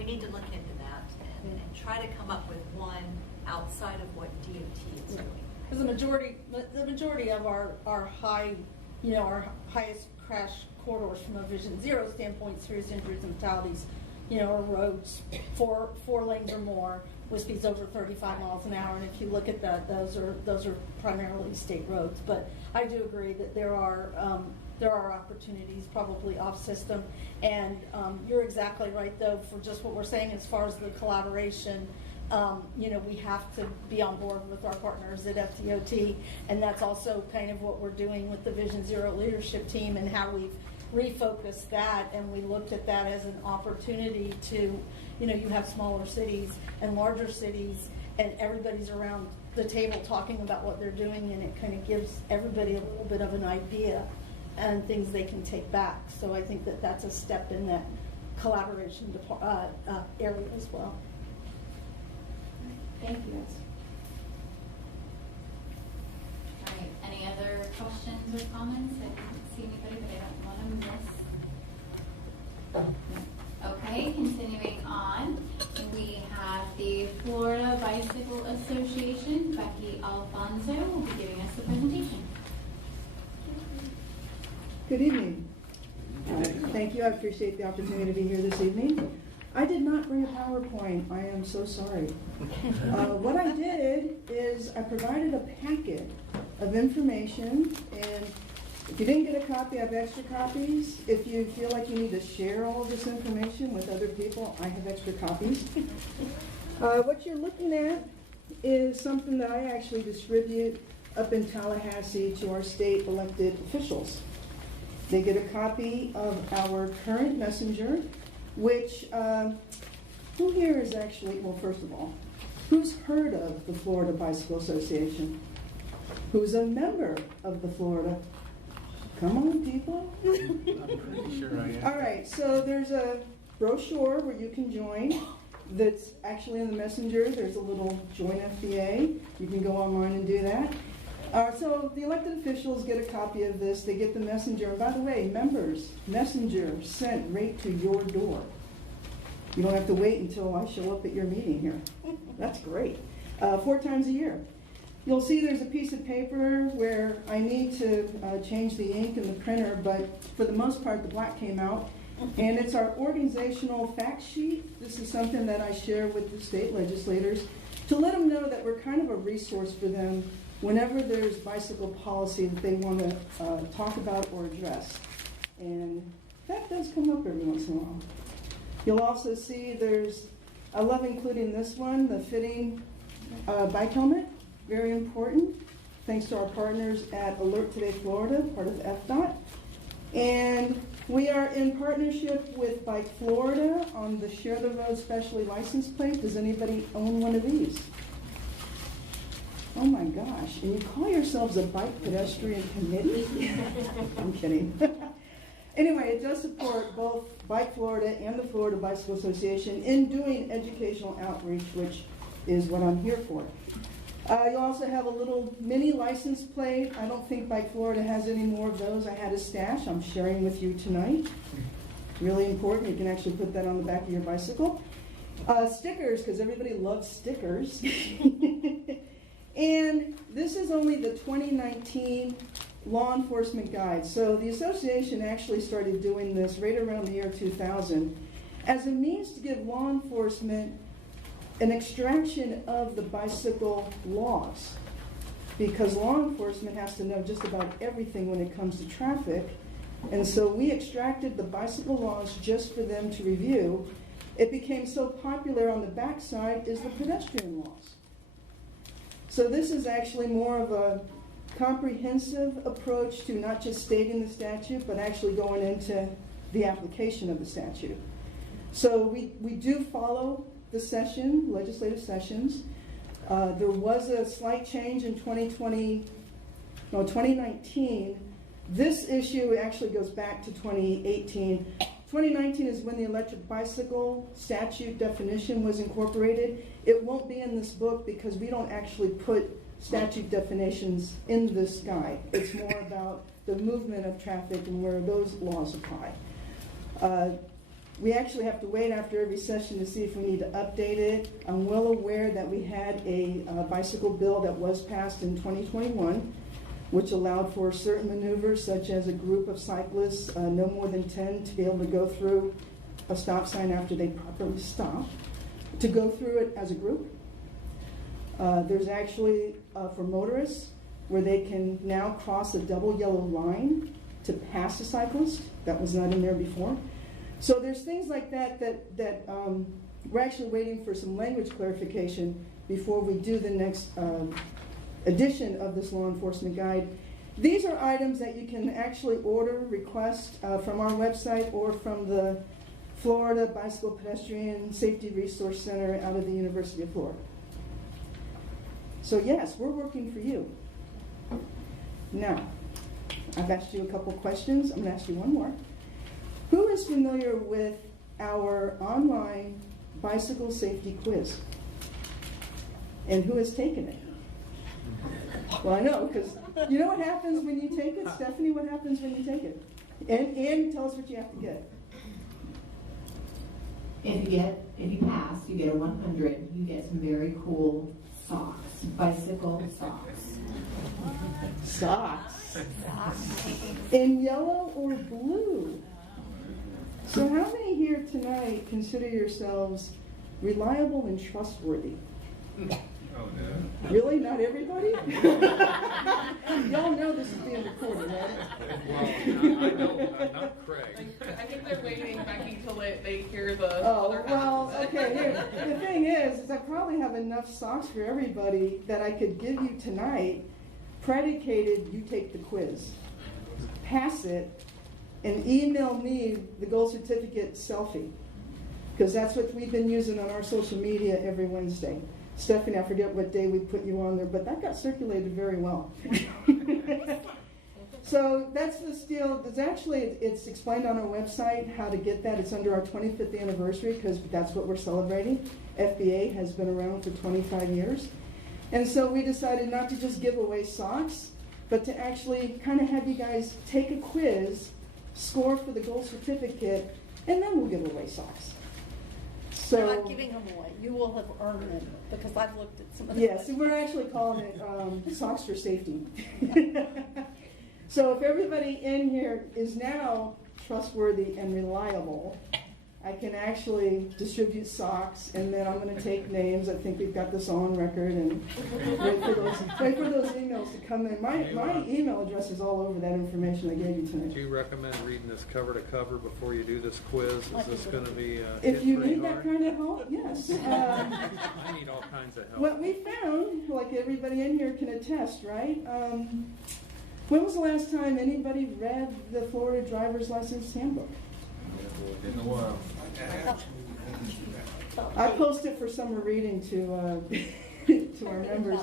need to look into that and try to come up with one outside of what DOT is doing. Because the majority of our high, our highest crash corridors from a Vision Zero standpoint, serious injuries and fatalities, are roads 4 lanes or more with speeds over 35 miles an hour. And if you look at that, those are primarily state roads. But I do agree that there are opportunities probably off system. And you're exactly right, though, for just what we're saying as far as the collaboration. We have to be on board with our partners at FDOT, and that's also kind of what we're doing with the Vision Zero leadership team and how we've refocused that, and we looked at that as an opportunity to, you have smaller cities and larger cities, and everybody's around the table talking about what they're doing, and it kind of gives everybody a little bit of an idea and things they can take back. So I think that that's a step in that collaboration area as well. Thank you. All right, any other questions or comments? I didn't see anybody, but I don't want to miss. No. Okay, continuing on, we have the Florida Bicycle Association. Becky Alfonso will be giving us the presentation. Good evening. Thank you. I appreciate the opportunity to be here this evening. I did not bring a PowerPoint. I am so sorry. What I did is I provided a packet of information, and if you didn't get a copy, I have extra copies. If you feel like you need to share all of this information with other people, I have extra copies. What you're looking at is something that I actually distribute up in Tallahassee to our state elected officials. They get a copy of our current messenger, which, who here is actually, well, first of all, who's heard of the Florida Bicycle Association? Who's a member of the Florida? Come on, people. I'm pretty sure I am. All right, so there's a brochure where you can join that's actually in the messenger. There's a little Join FBA. You can go online and do that. So the elected officials get a copy of this. They get the messenger. And by the way, members, messenger sent right to your door. You don't have to wait until I show up at your meeting here. That's great. 4 times a year. You'll see there's a piece of paper where I need to change the ink in the printer, but for the most part, the black came out. And it's our organizational fact sheet. This is something that I share with the state legislators to let them know that we're kind of a resource for them whenever there's bicycle policy that they want to talk about or address. And that does come up every once in a while. You'll also see I love including this one, the fitting bike helmet, very important, thanks to our partners at Alert Today Florida, part of FDOT. And we are in partnership with Bike Florida on the Share the Road specially license plate. Does anybody own one of these? Oh my gosh, and you call yourselves a bike pedestrian committee? I'm kidding. Anyway, it does support both Bike Florida and the Florida Bicycle Association in doing educational outreach, which is what I'm here for. You also have a little mini license plate. I don't think Bike Florida has any more of those. I had a stash I'm sharing with you tonight. Really important. You can actually put that on the back of your bicycle. Stickers, because everybody loves stickers. And this is only the 2019 law enforcement guide. So the association actually started doing this right around the year 2000 as a means to give law enforcement an extraction of the bicycle laws, because law enforcement has to know just about everything when it comes to traffic. And so we extracted the bicycle laws just for them to review. It became so popular on the backside is the pedestrian laws. So this is actually more of a comprehensive approach to not just stating the statute, but actually going into the application of the statute. So we do follow the legislative sessions. There was a slight change in 2019. This issue actually goes back to 2018. 2019 is when the electric bicycle statute definition was incorporated. It won't be in this book because we don't actually put statute definitions in this guide. It's more about the movement of traffic and where those laws apply. We actually have to wait after every session to see if we need to update it. I'm well aware that we had a bicycle bill that was passed in 2021, which allowed for certain maneuvers, such as a group of cyclists, no more than 10, to be able to go through a stop sign after they properly stop, to go through it as a group. There's actually, for motorists, where they can now cross a double yellow line to pass a cyclist. That was not in there before. So there's things like that we're actually waiting for some language clarification before we do the next edition of this law enforcement guide. These are items that you can actually order, request from our website or from the Florida Bicycle Pedestrian Safety Resource Center out of the University of Florida. So yes, we're working for you. Now, I've asked you a couple questions. I'm going to ask you one more. Who is familiar with our online bicycle safety quiz? And who has taken it? Well, I know, because you know what happens when you take it? Stephanie, what happens when you take it? And tell us what you have to get. If you pass, you get a 100. You get some very cool socks, bicycle socks. Socks. In yellow or blue. So how many here tonight consider yourselves reliable and trustworthy? Oh, no. Really? Not everybody? Y'all know this is being recorded, right? Well, I know, not Craig. I think they're waiting, Becky, till they hear the other half Well, of it. okay, here, the thing is I probably have enough socks for everybody that I could give you tonight, predicated you take the quiz, pass it, and email me the gold certificate selfie, because that's what we've been using on our social media every Wednesday. Stephanie, I forget what day we put you on there, but that got circulated very well. So that's the deal. It's explained on our website how to get that. It's under our 25th anniversary because that's what we're celebrating. FBA has been around for 25 years. And so we decided not to just give away socks, but to actually kind of have you guys take a quiz, score for the gold certificate, and then we'll give away socks. So, We're not giving them away. You will have earned them because I've looked at some of them. yes, we're actually calling it socks for safety. So if everybody in here is now trustworthy and reliable, I can actually distribute socks, and then I'm going to take names. I think we've got this all on record, and wait for those emails to come in. My email address is all over that information I gave you tonight. Do you recommend reading this cover to cover before you do this quiz? Is this going to be if you need that kind of help, yes. I need all kinds of help. What we found, like everybody in here can attest, right? When was the last time anybody read the Florida Driver's License Handbook? In a while. I posted for summer reading to to our members.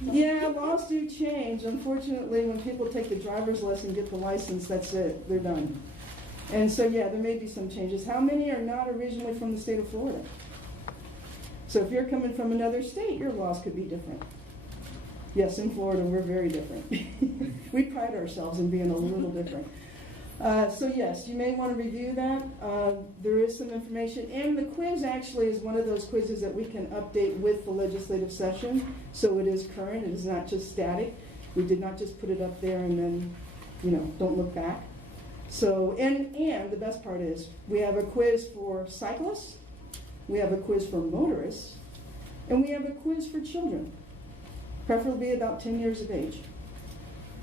Yeah, laws do change. Unfortunately, when people take the driver's lesson, get the license, that's it. They're done. And so, yeah, there may be some changes. How many are not originally from the state of Florida? So if you're coming from another state, your laws could be different. Yes, in Florida, we're very different. We pride ourselves in being a little different. So yes, you may want to review that. There is some information. And the quiz actually is one of those quizzes that we can update with the legislative session. So it is current. It is not just static. We did not just put it up there and then, don't look back. So, and the best part is we have a quiz for cyclists. We have a quiz for motorists. And we have a quiz for children, preferably about 10 years of age.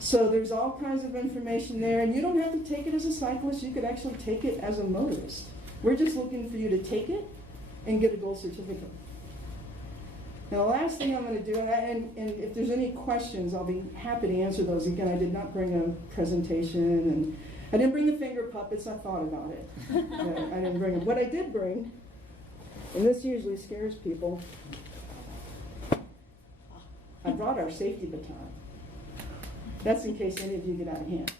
So there's all kinds of information there, and you don't have to take it as a cyclist. You could actually take it as a motorist. We're just looking for you to take it and get a gold certificate. Now, the last thing I'm going to do, and if there's any questions, I'll be happy to answer those. Again, I did not bring a presentation, and I didn't bring the finger puppets. I thought about it. I didn't bring them. What I did bring, and this usually scares people, I brought our safety baton. That's in case any of you get out of hand.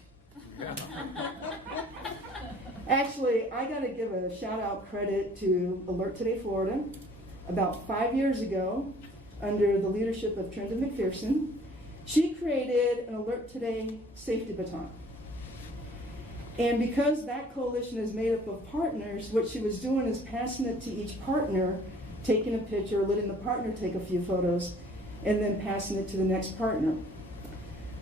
Actually, I got to give a shout out credit to Alert Today Florida. About 5 years ago, under the leadership of Trenda McPherson, she created an Alert Today safety baton. And because that coalition is made up of partners, what she was doing is passing it to each partner, taking a picture, letting the partner take a few photos, and then passing it to the next partner.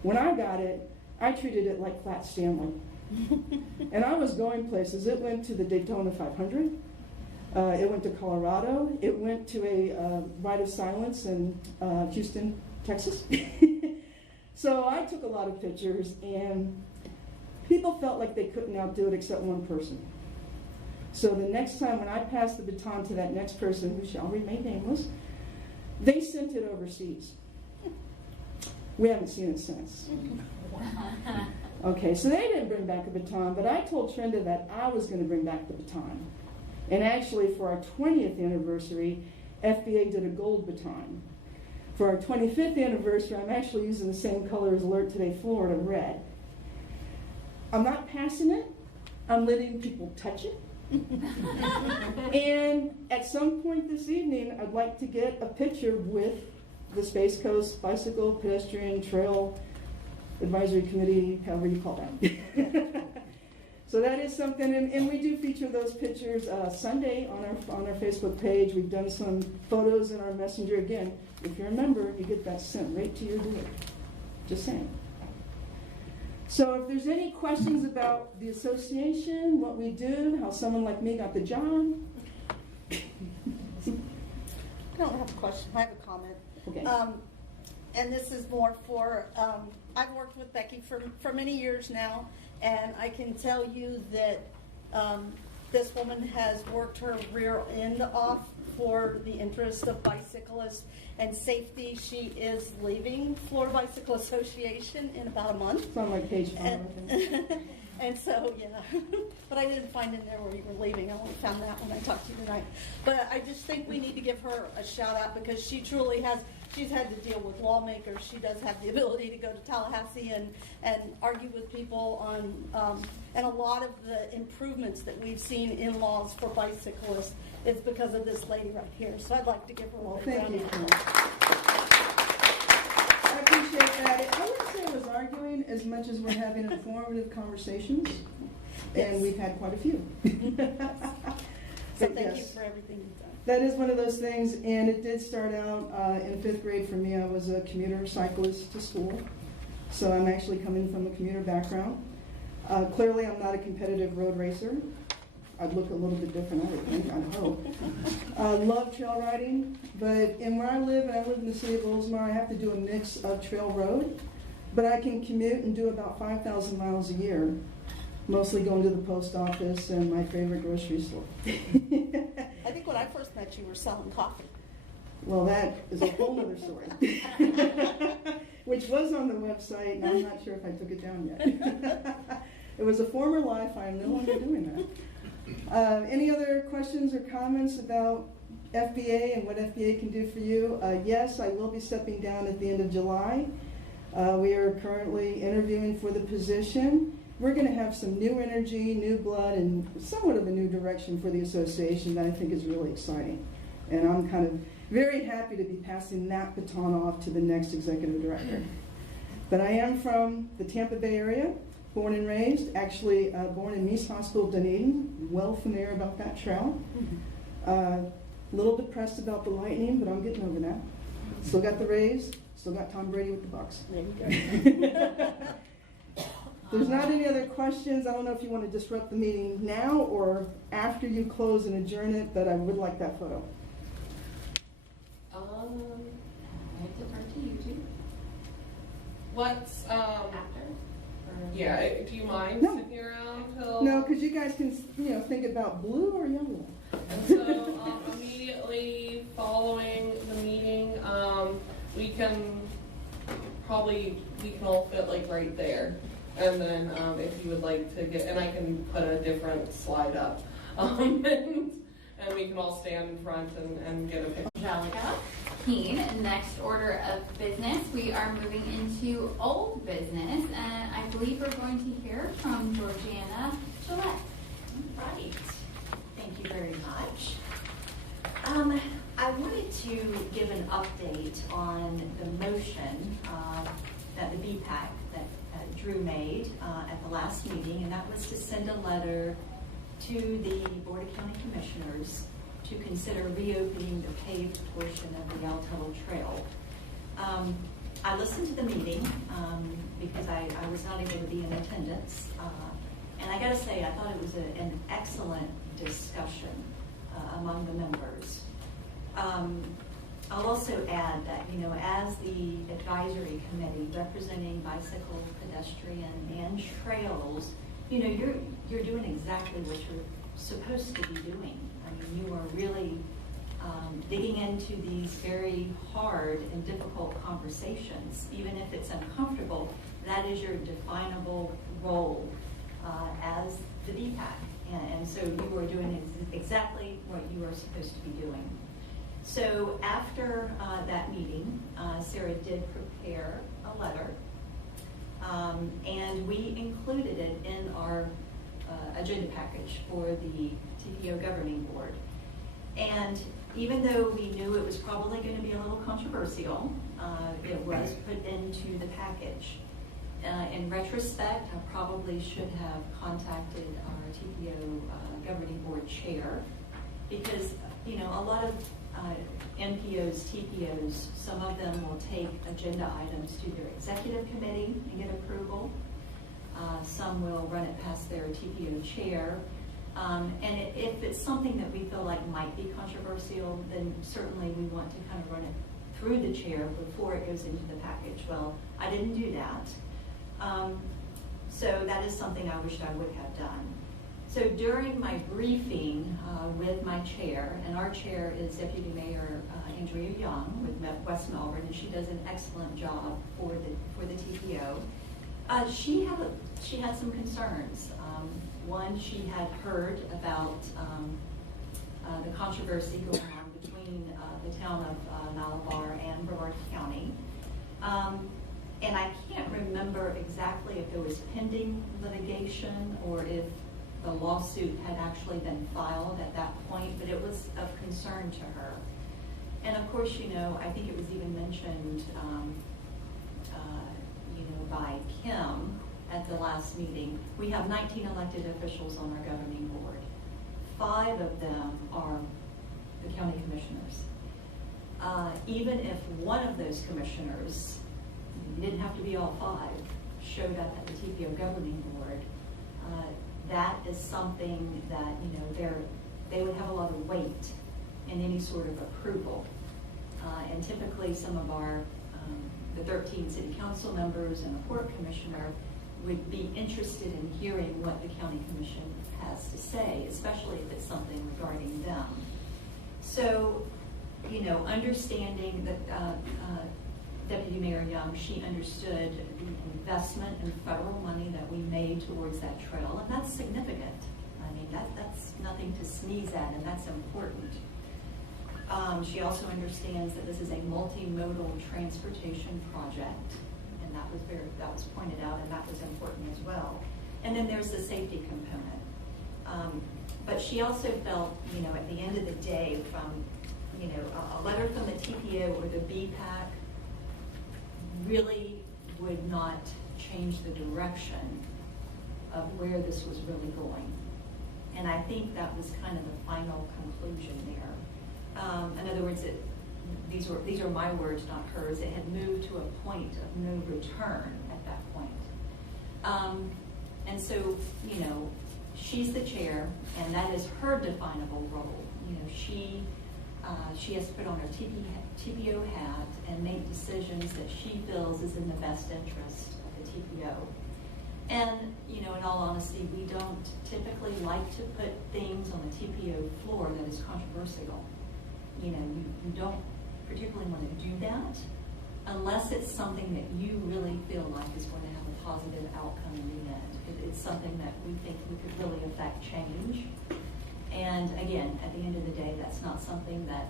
When I got it, I treated it like Flat Stanley. And I was going places. It went to the Daytona 500. It went to Colorado. It went to a rite of silence in Houston, Texas. So I took a lot of pictures, and people felt like they couldn't outdo it except one person. So the next time when I passed the baton to that next person, who shall remain nameless, they sent it overseas. We haven't seen it since. Okay, so they didn't bring back a baton, but I told Trenda that I was going to bring back the baton. And actually, for our 20th anniversary, FBA did a gold baton. For our 25th anniversary, I'm actually using the same color as Alert Today Florida, red. I'm not passing it. I'm letting people touch it. And at some point this evening, I'd like to get a picture with the Space Coast Bicycle Pedestrian Trail Advisory Committee, however you call that. So that is something, and we do feature those pictures Sunday on our Facebook page. We've done some photos in our messenger. Again, if you're a member, you get that sent right to your door. Just saying. So if there's any questions about the association, what we do, how someone like me got the job. I don't have a question. I have a comment. Okay. And this is more for, I've worked with Becky for many years now, and I can tell you that this woman has worked her rear end off for the interest of bicyclists and safety. She is leaving Florida Bicycle Association in about a month. It's on my page 5. And so, yeah, but I didn't find in there where you were leaving. I only found that when I talked to you tonight. But I just think we need to give her a shout out because she truly has, she's had to deal with lawmakers. She does have the ability to go to Tallahassee and argue with people on, and a lot of the improvements that we've seen in laws for bicyclists is because of this lady right here. So I'd like to give her a Thank round you. of applause. I appreciate that. I wouldn't say I was arguing as much as we're having informative conversations, Yes. and we've had quite a few. So But thank you yes, for everything you've done. that is one of those things, and it did start out in 5th grade for me. I was a commuter cyclist to school, so I'm actually coming from a commuter background. Clearly, I'm not a competitive road racer. I'd look a little bit different, I would think, I hope. Love trail riding, but where I live, and I live in the city of Oldsmar, I have to do a mix of trail road, but I can commute and do about 5,000 miles a year, mostly going to the post office and my favorite grocery store. I think when I first met you, were selling coffee. Well, that is a whole other story, which was on the website, and I'm not sure if I took it down yet. It was a former life. I am no longer doing that. Any other questions or comments about FBA and what FBA can do for you? Yes, I will be stepping down at the end of July. We are currently interviewing for the position. We're going to have some new energy, new blood, and somewhat of a new direction for the association that I think is really exciting. And I'm kind of very happy to be passing that baton off to the next executive director. But I am from the Tampa Bay area. Born and raised, actually born in Meese Hospital, Dunedin. Well familiar about that trail. A little depressed about the Lightning, but I'm getting over that. Still got the Rays, still got Tom Brady with the Bucks. There you go. There's not any other questions. I don't know if you want to disrupt the meeting now or after you close and adjourn it, but I would like that photo. I defer to you two. What's, After? yeah, do you mind No. sticking around till? No, because you guys can, think about blue or yellow. So immediately following the meeting, we can all fit like right there. And then if you would like to get, and I can put a different slide up. And we can all stand in front and get a picture. Angelica Keene. Next order of business, we are moving into old business, and I believe we're going to hear from Georgiana Gillette. Right. Thank you very much. I wanted to give an update on the motion that the BPTAC, that Drew made at the last meeting, and that was to send a letter to the Board of County Commissioners to consider reopening the paved portion of the Untitled Trail. I listened to the meeting because I was not able to be in attendance, and I got to say, I thought it was an excellent discussion among the members. I'll also add that, you know, as the advisory committee representing bicycle, pedestrian, and trails, you know, you're doing exactly what you're supposed to be doing. I mean, you are really digging into these very hard and difficult conversations. Even if it's uncomfortable, that is your definable role as the BPTAC. And so you are doing exactly what you are supposed to be doing. So after that meeting, Sarah did prepare a letter, and we included it in our agenda package for the TPO Governing Board. And even though we knew it was probably going to be a little controversial, it was put into the package. In retrospect, I probably should have contacted our TPO Governing Board chair, because, you know, a lot of NPOs, TPOs, some of them will take agenda items to their executive committee and get approval. Some will run it past their TPO chair. And if it's something that we feel like might be controversial, then certainly we want to kind of run it through the chair before it goes into the package. Well, I didn't do that. So that is something I wished I would have done. So during my briefing with my chair, and our chair is Deputy Mayor Andrea Young with West Melbourne, and she does an excellent job for the TPO. She had some concerns. One, she had heard about the controversy going on between the town of Malabar and Brevard County. And I can't remember exactly if there was pending litigation or if the lawsuit had actually been filed at that point, but it was of concern to her. And of course, you know, I think it was even mentioned, you know, by Kim at the last meeting. We have 19 elected officials on our governing board. 5 of them are the county commissioners. Even if one of those commissioners, it didn't have to be all 5, showed up at the TPO governing board, that is something that, you know, they would have a lot of weight in any sort of approval. And typically some of our, the 13 city council members and the port commissioner would be interested in hearing what the county commission has to say, especially if it's something regarding them. So, you know, understanding that Deputy Mayor Young, she understood the investment in federal money that we made towards that trail, and that's significant. I mean, that's nothing to sneeze at, and that's important. She also understands that this is a multimodal transportation project, and that was pointed out, and that was important as well. And then there's the safety component. But she also felt, you know, at the end of the day, from, you know, a letter from the TPO or the BPTAC really would not change the direction of where this was really going. And I think that was kind of the final conclusion there. In other words, these are my words, not hers. It had moved to a point of no return at that point. And so, you know, she's the chair, and that is her definable role. You know, she has to put on her TPO hat and make decisions that she feels is in the best interest of the TPO. And, you know, in all honesty, we don't typically like to put things on the TPO floor that is controversial. You know, you don't particularly want to do that unless it's something that you really feel like is going to have a positive outcome in the end. It's something that we think we could really affect change. And again, at the end of the day, that's not something that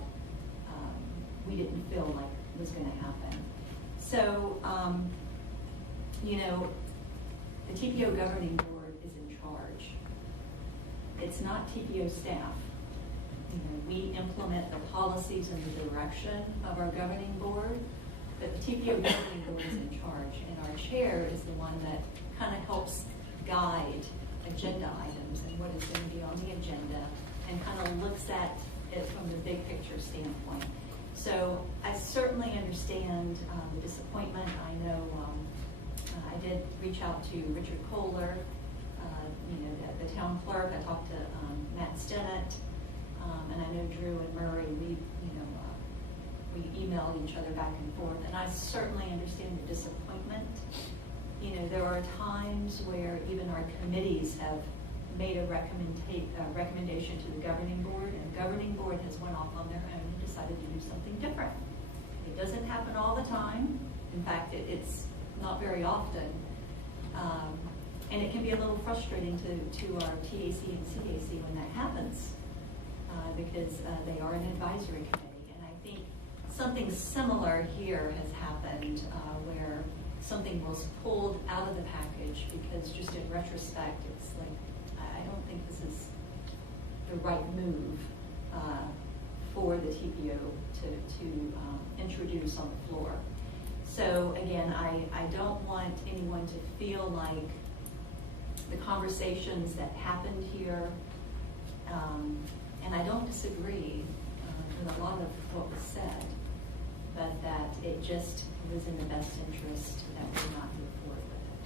we didn't feel like was going to happen. So, you know, the TPO governing board is in charge. It's not TPO staff. You know, we implement the policies and the direction of our governing board, but the TPO governing board is in charge, and our chair is the one that kind of helps guide agenda items and what is going to be on the agenda, and kind of looks at it from the big picture standpoint. So I certainly understand the disappointment. I know I did reach out to Richard Kohler, the town clerk. I talked to Matt Stennett, and I know Drew and Murray. We emailed each other back and forth, and I certainly understand the disappointment. There are times where even our committees have made a recommendation to the governing board, and the governing board has went off on their own and decided to do something different. It doesn't happen all the time. In fact, it's not very often. And it can be a little frustrating to our TAC and CAC when that happens, because they are an advisory committee. And I think something similar here has happened, where something was pulled out of the package because just in retrospect, it's like, I don't think this is the right move for the TPO to introduce on the floor. So again, I don't want anyone to feel like the conversations that happened here, and I don't disagree with a lot of what was said, but that it just was in the best interest that we not move forward with it.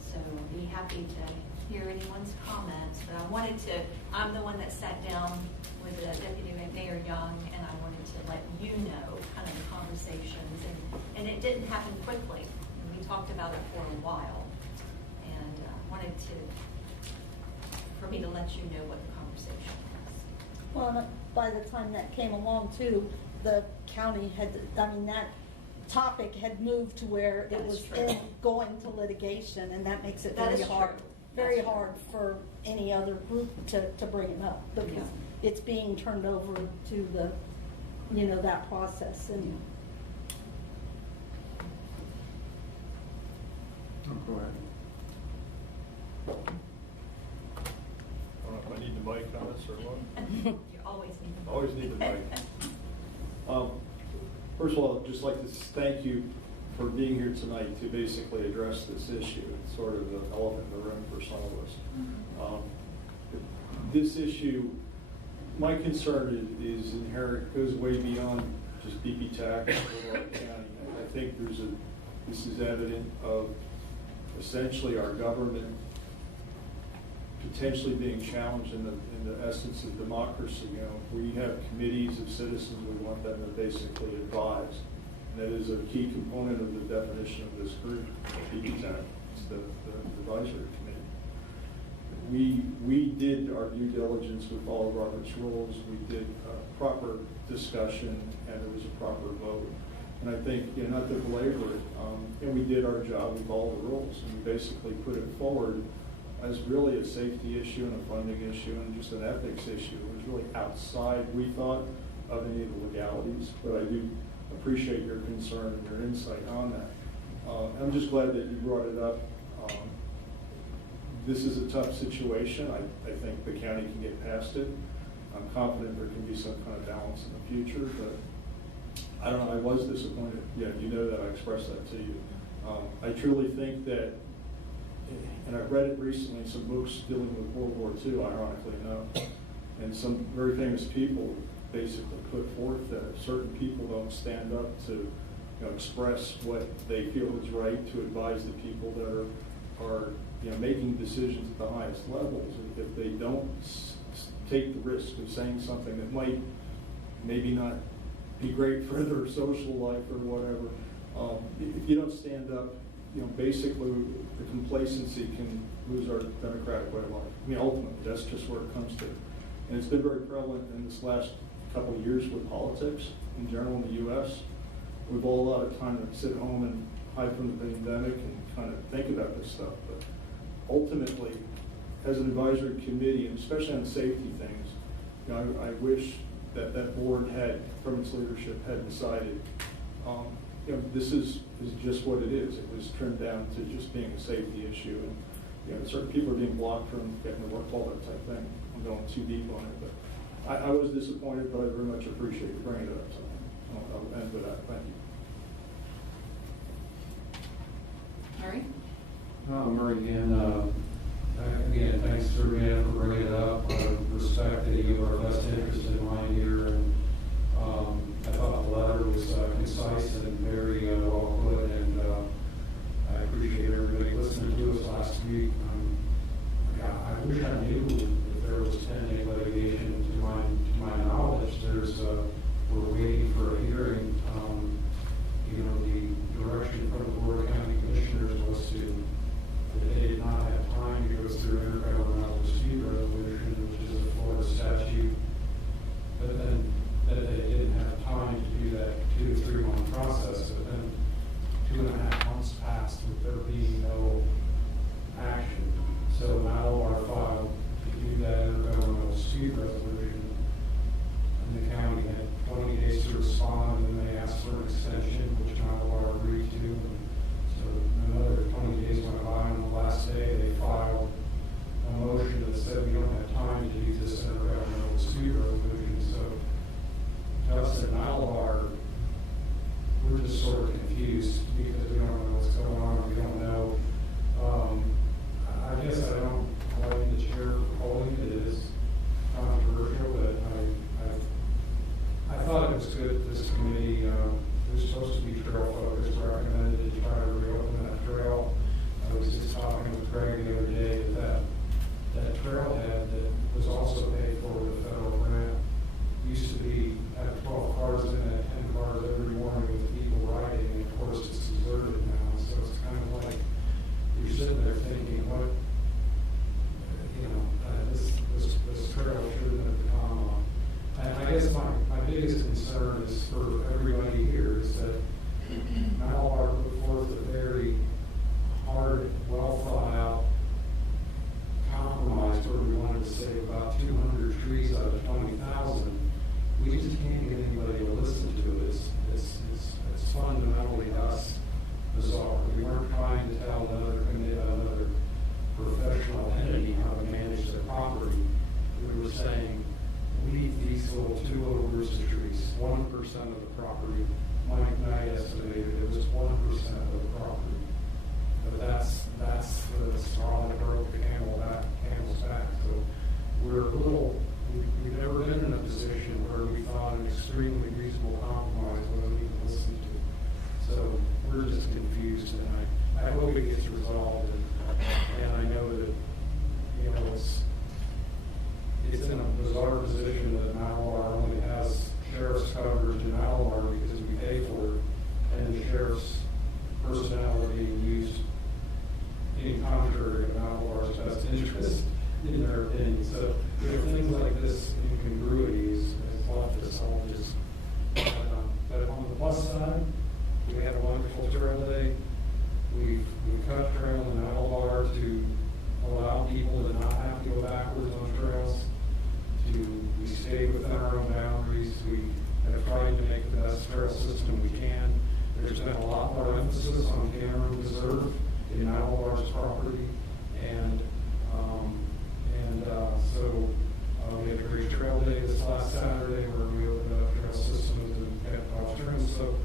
So I'll be happy to hear anyone's comments, but I'm the one that sat down with Deputy Mayor Young, and I wanted to let you know kind of the conversations, and it didn't happen quickly. We talked about it for a while, and wanted for me to let you know what the conversation was. Well, by the time that came along too, the county that topic had moved to where it was going to litigation, and that makes it very hard for any other group to bring it up, because it's being turned over to the, that process. And Go ahead. I need the mic on this or what? You always need the mic. Always need the mic. First of all, I'd just like to thank you for being here tonight to basically address this issue. It's sort of the elephant in the room for some of us. This issue, my concern is inherent, goes way beyond just BPTAC or Brevard County. I think this is evident of essentially our government potentially being challenged in the essence of democracy. We have committees of citizens. We want them to basically advise. And that is a key component of the definition of this group, BPTAC. It's the advisory committee. We did our due diligence with all of Robert's rules. We did a proper discussion, and there was a proper vote. And I think, not to belabor it, and we did our job with all the rules, and we basically put it forward as really a safety issue and a funding issue and just an ethics issue. It was really outside, we thought, of any of the legalities, but I do appreciate your concern and your insight on that. I'm just glad that you brought it up. This is a tough situation. I think the county can get past it. I'm confident there can be some kind of balance in the future, but I don't know, I was disappointed. Yeah, you know that, I expressed that to you. I truly think that, and I've read it recently, some books dealing with World War II, ironically enough, and some very famous people basically put forth that if certain people don't stand up to express what they feel is right, to advise the people that are making decisions at the highest levels, if they don't take the risk of saying something that might maybe not be great for their social life or whatever, if you don't stand up, basically the complacency can lose our democratic way of life. Ultimately, that's just where it comes to. And it's been very prevalent in this last couple of years with politics in general in the U.S. We've all a lot of time to sit at home and hide from the pandemic and kind of think about this stuff. But ultimately, as an advisory committee, and especially on safety things, I wish that board had, from its leadership, had decided, this is just what it is. It was trimmed down to just being a safety issue, and certain people are being blocked from getting to work, all that type thing. I'm going too deep on it, but I was disappointed, but I very much appreciate you bringing it up. So I'll end with that. Thank you. Murray? Murray, again, thanks to Rena for bringing it up. I respect that you have our best interest in mind here, and I thought the letter was concise and very well put, and I appreciate everybody listening to us last week. I wish I knew if there was pending litigation. To my knowledge, we're waiting for a hearing. The direction from the Board of County Commissioners was that they did not have time to go through intergovernmental dispute resolution, which is a Florida statute, but then that they didn't have time to do that 2 to 3 month process. But then 2.5 months passed with there being no action. So now our file to do that intergovernmental dispute resolution, and the county had 20 days to respond, and then they asked for an extension, which Malibar agreed to. And so another 20 days went by, and on the last day they filed a motion that said we don't have time to do this intergovernmental dispute resolution. So to us at Malibar, we're just sort of confused because we don't know what's going on. We don't know. I guess I don't blame the chair for holding it. It is controversial, but I thought it was good that this committee was supposed to be trail focused, recommended to try to reopen that trail. I was just talking with Craig the other day that trailhead that was also paid for with a federal grant used to be have 12 cars in it, 10 cars every morning with people riding, and of course it's deserted now. So it's kind of like you're sitting there thinking, what, this trail shouldn't have become. I guess my biggest concern is for everybody here is that Malibar put forth a very hard, well thought out compromise where we wanted to save about 200 trees out of 20,000. We just can't get anybody to listen to it. It's fundamentally us bizarre. We weren't trying to tell another professional entity how to manage their property. We were saying, leave these little 2 little rooster trees, 1% of the property. Mike and I estimated it was 1% of the property. But that's the straw that broke the camel's back. So we've never been in a position where we thought an extremely reasonable compromise wasn't even listened to. So we're just confused, and I hope it gets resolved. And I know that it's in a bizarre position that Malibar only has sheriff's coverage in Malibar because we pay for it, and the sheriff's personnel are being used in contrary to Malibar's best interest in their opinion. So there are things like this incongruities as leftists all just. But on the plus side, we had a wonderful trail day. We cut trail in Malibar to allow people to not have to go backwards on trails. We stayed within our own boundaries. We have tried to make the best trail system we can. There's been a lot more emphasis on Cameron Reserve in Malibar's property, and so we had a great trail day this last Saturday where we opened up trail systems and kept off turns. So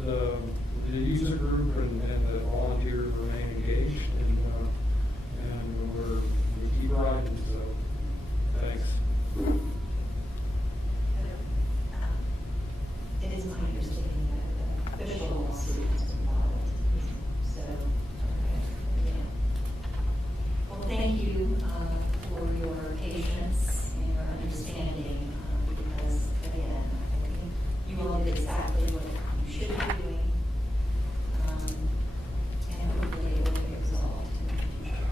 the user group and the volunteers remain engaged, and we keep riding. So thanks. It is my understanding that the official lawsuit has been filed. So, well, thank you for your patience and your understanding, because again, I think you all did exactly what you should be doing, and hopefully it will get resolved in the future.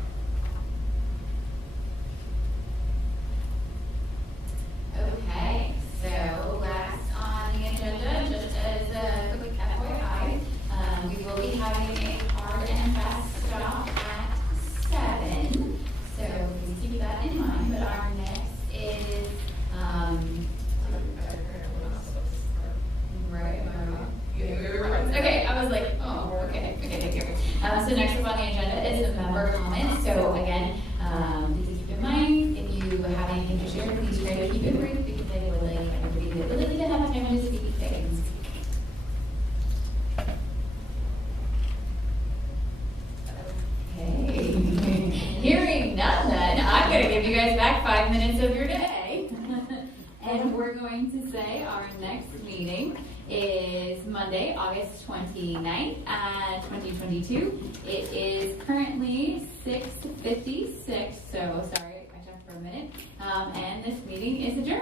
Okay, so last on the agenda, just as a quick FYI, we will be having a hard and fast stop at 7. So please keep that in mind. But our next is right. meeting is Monday, August 29th, 2022. It is currently 6:56, so sorry, I checked for a minute. And this meeting is adjourned.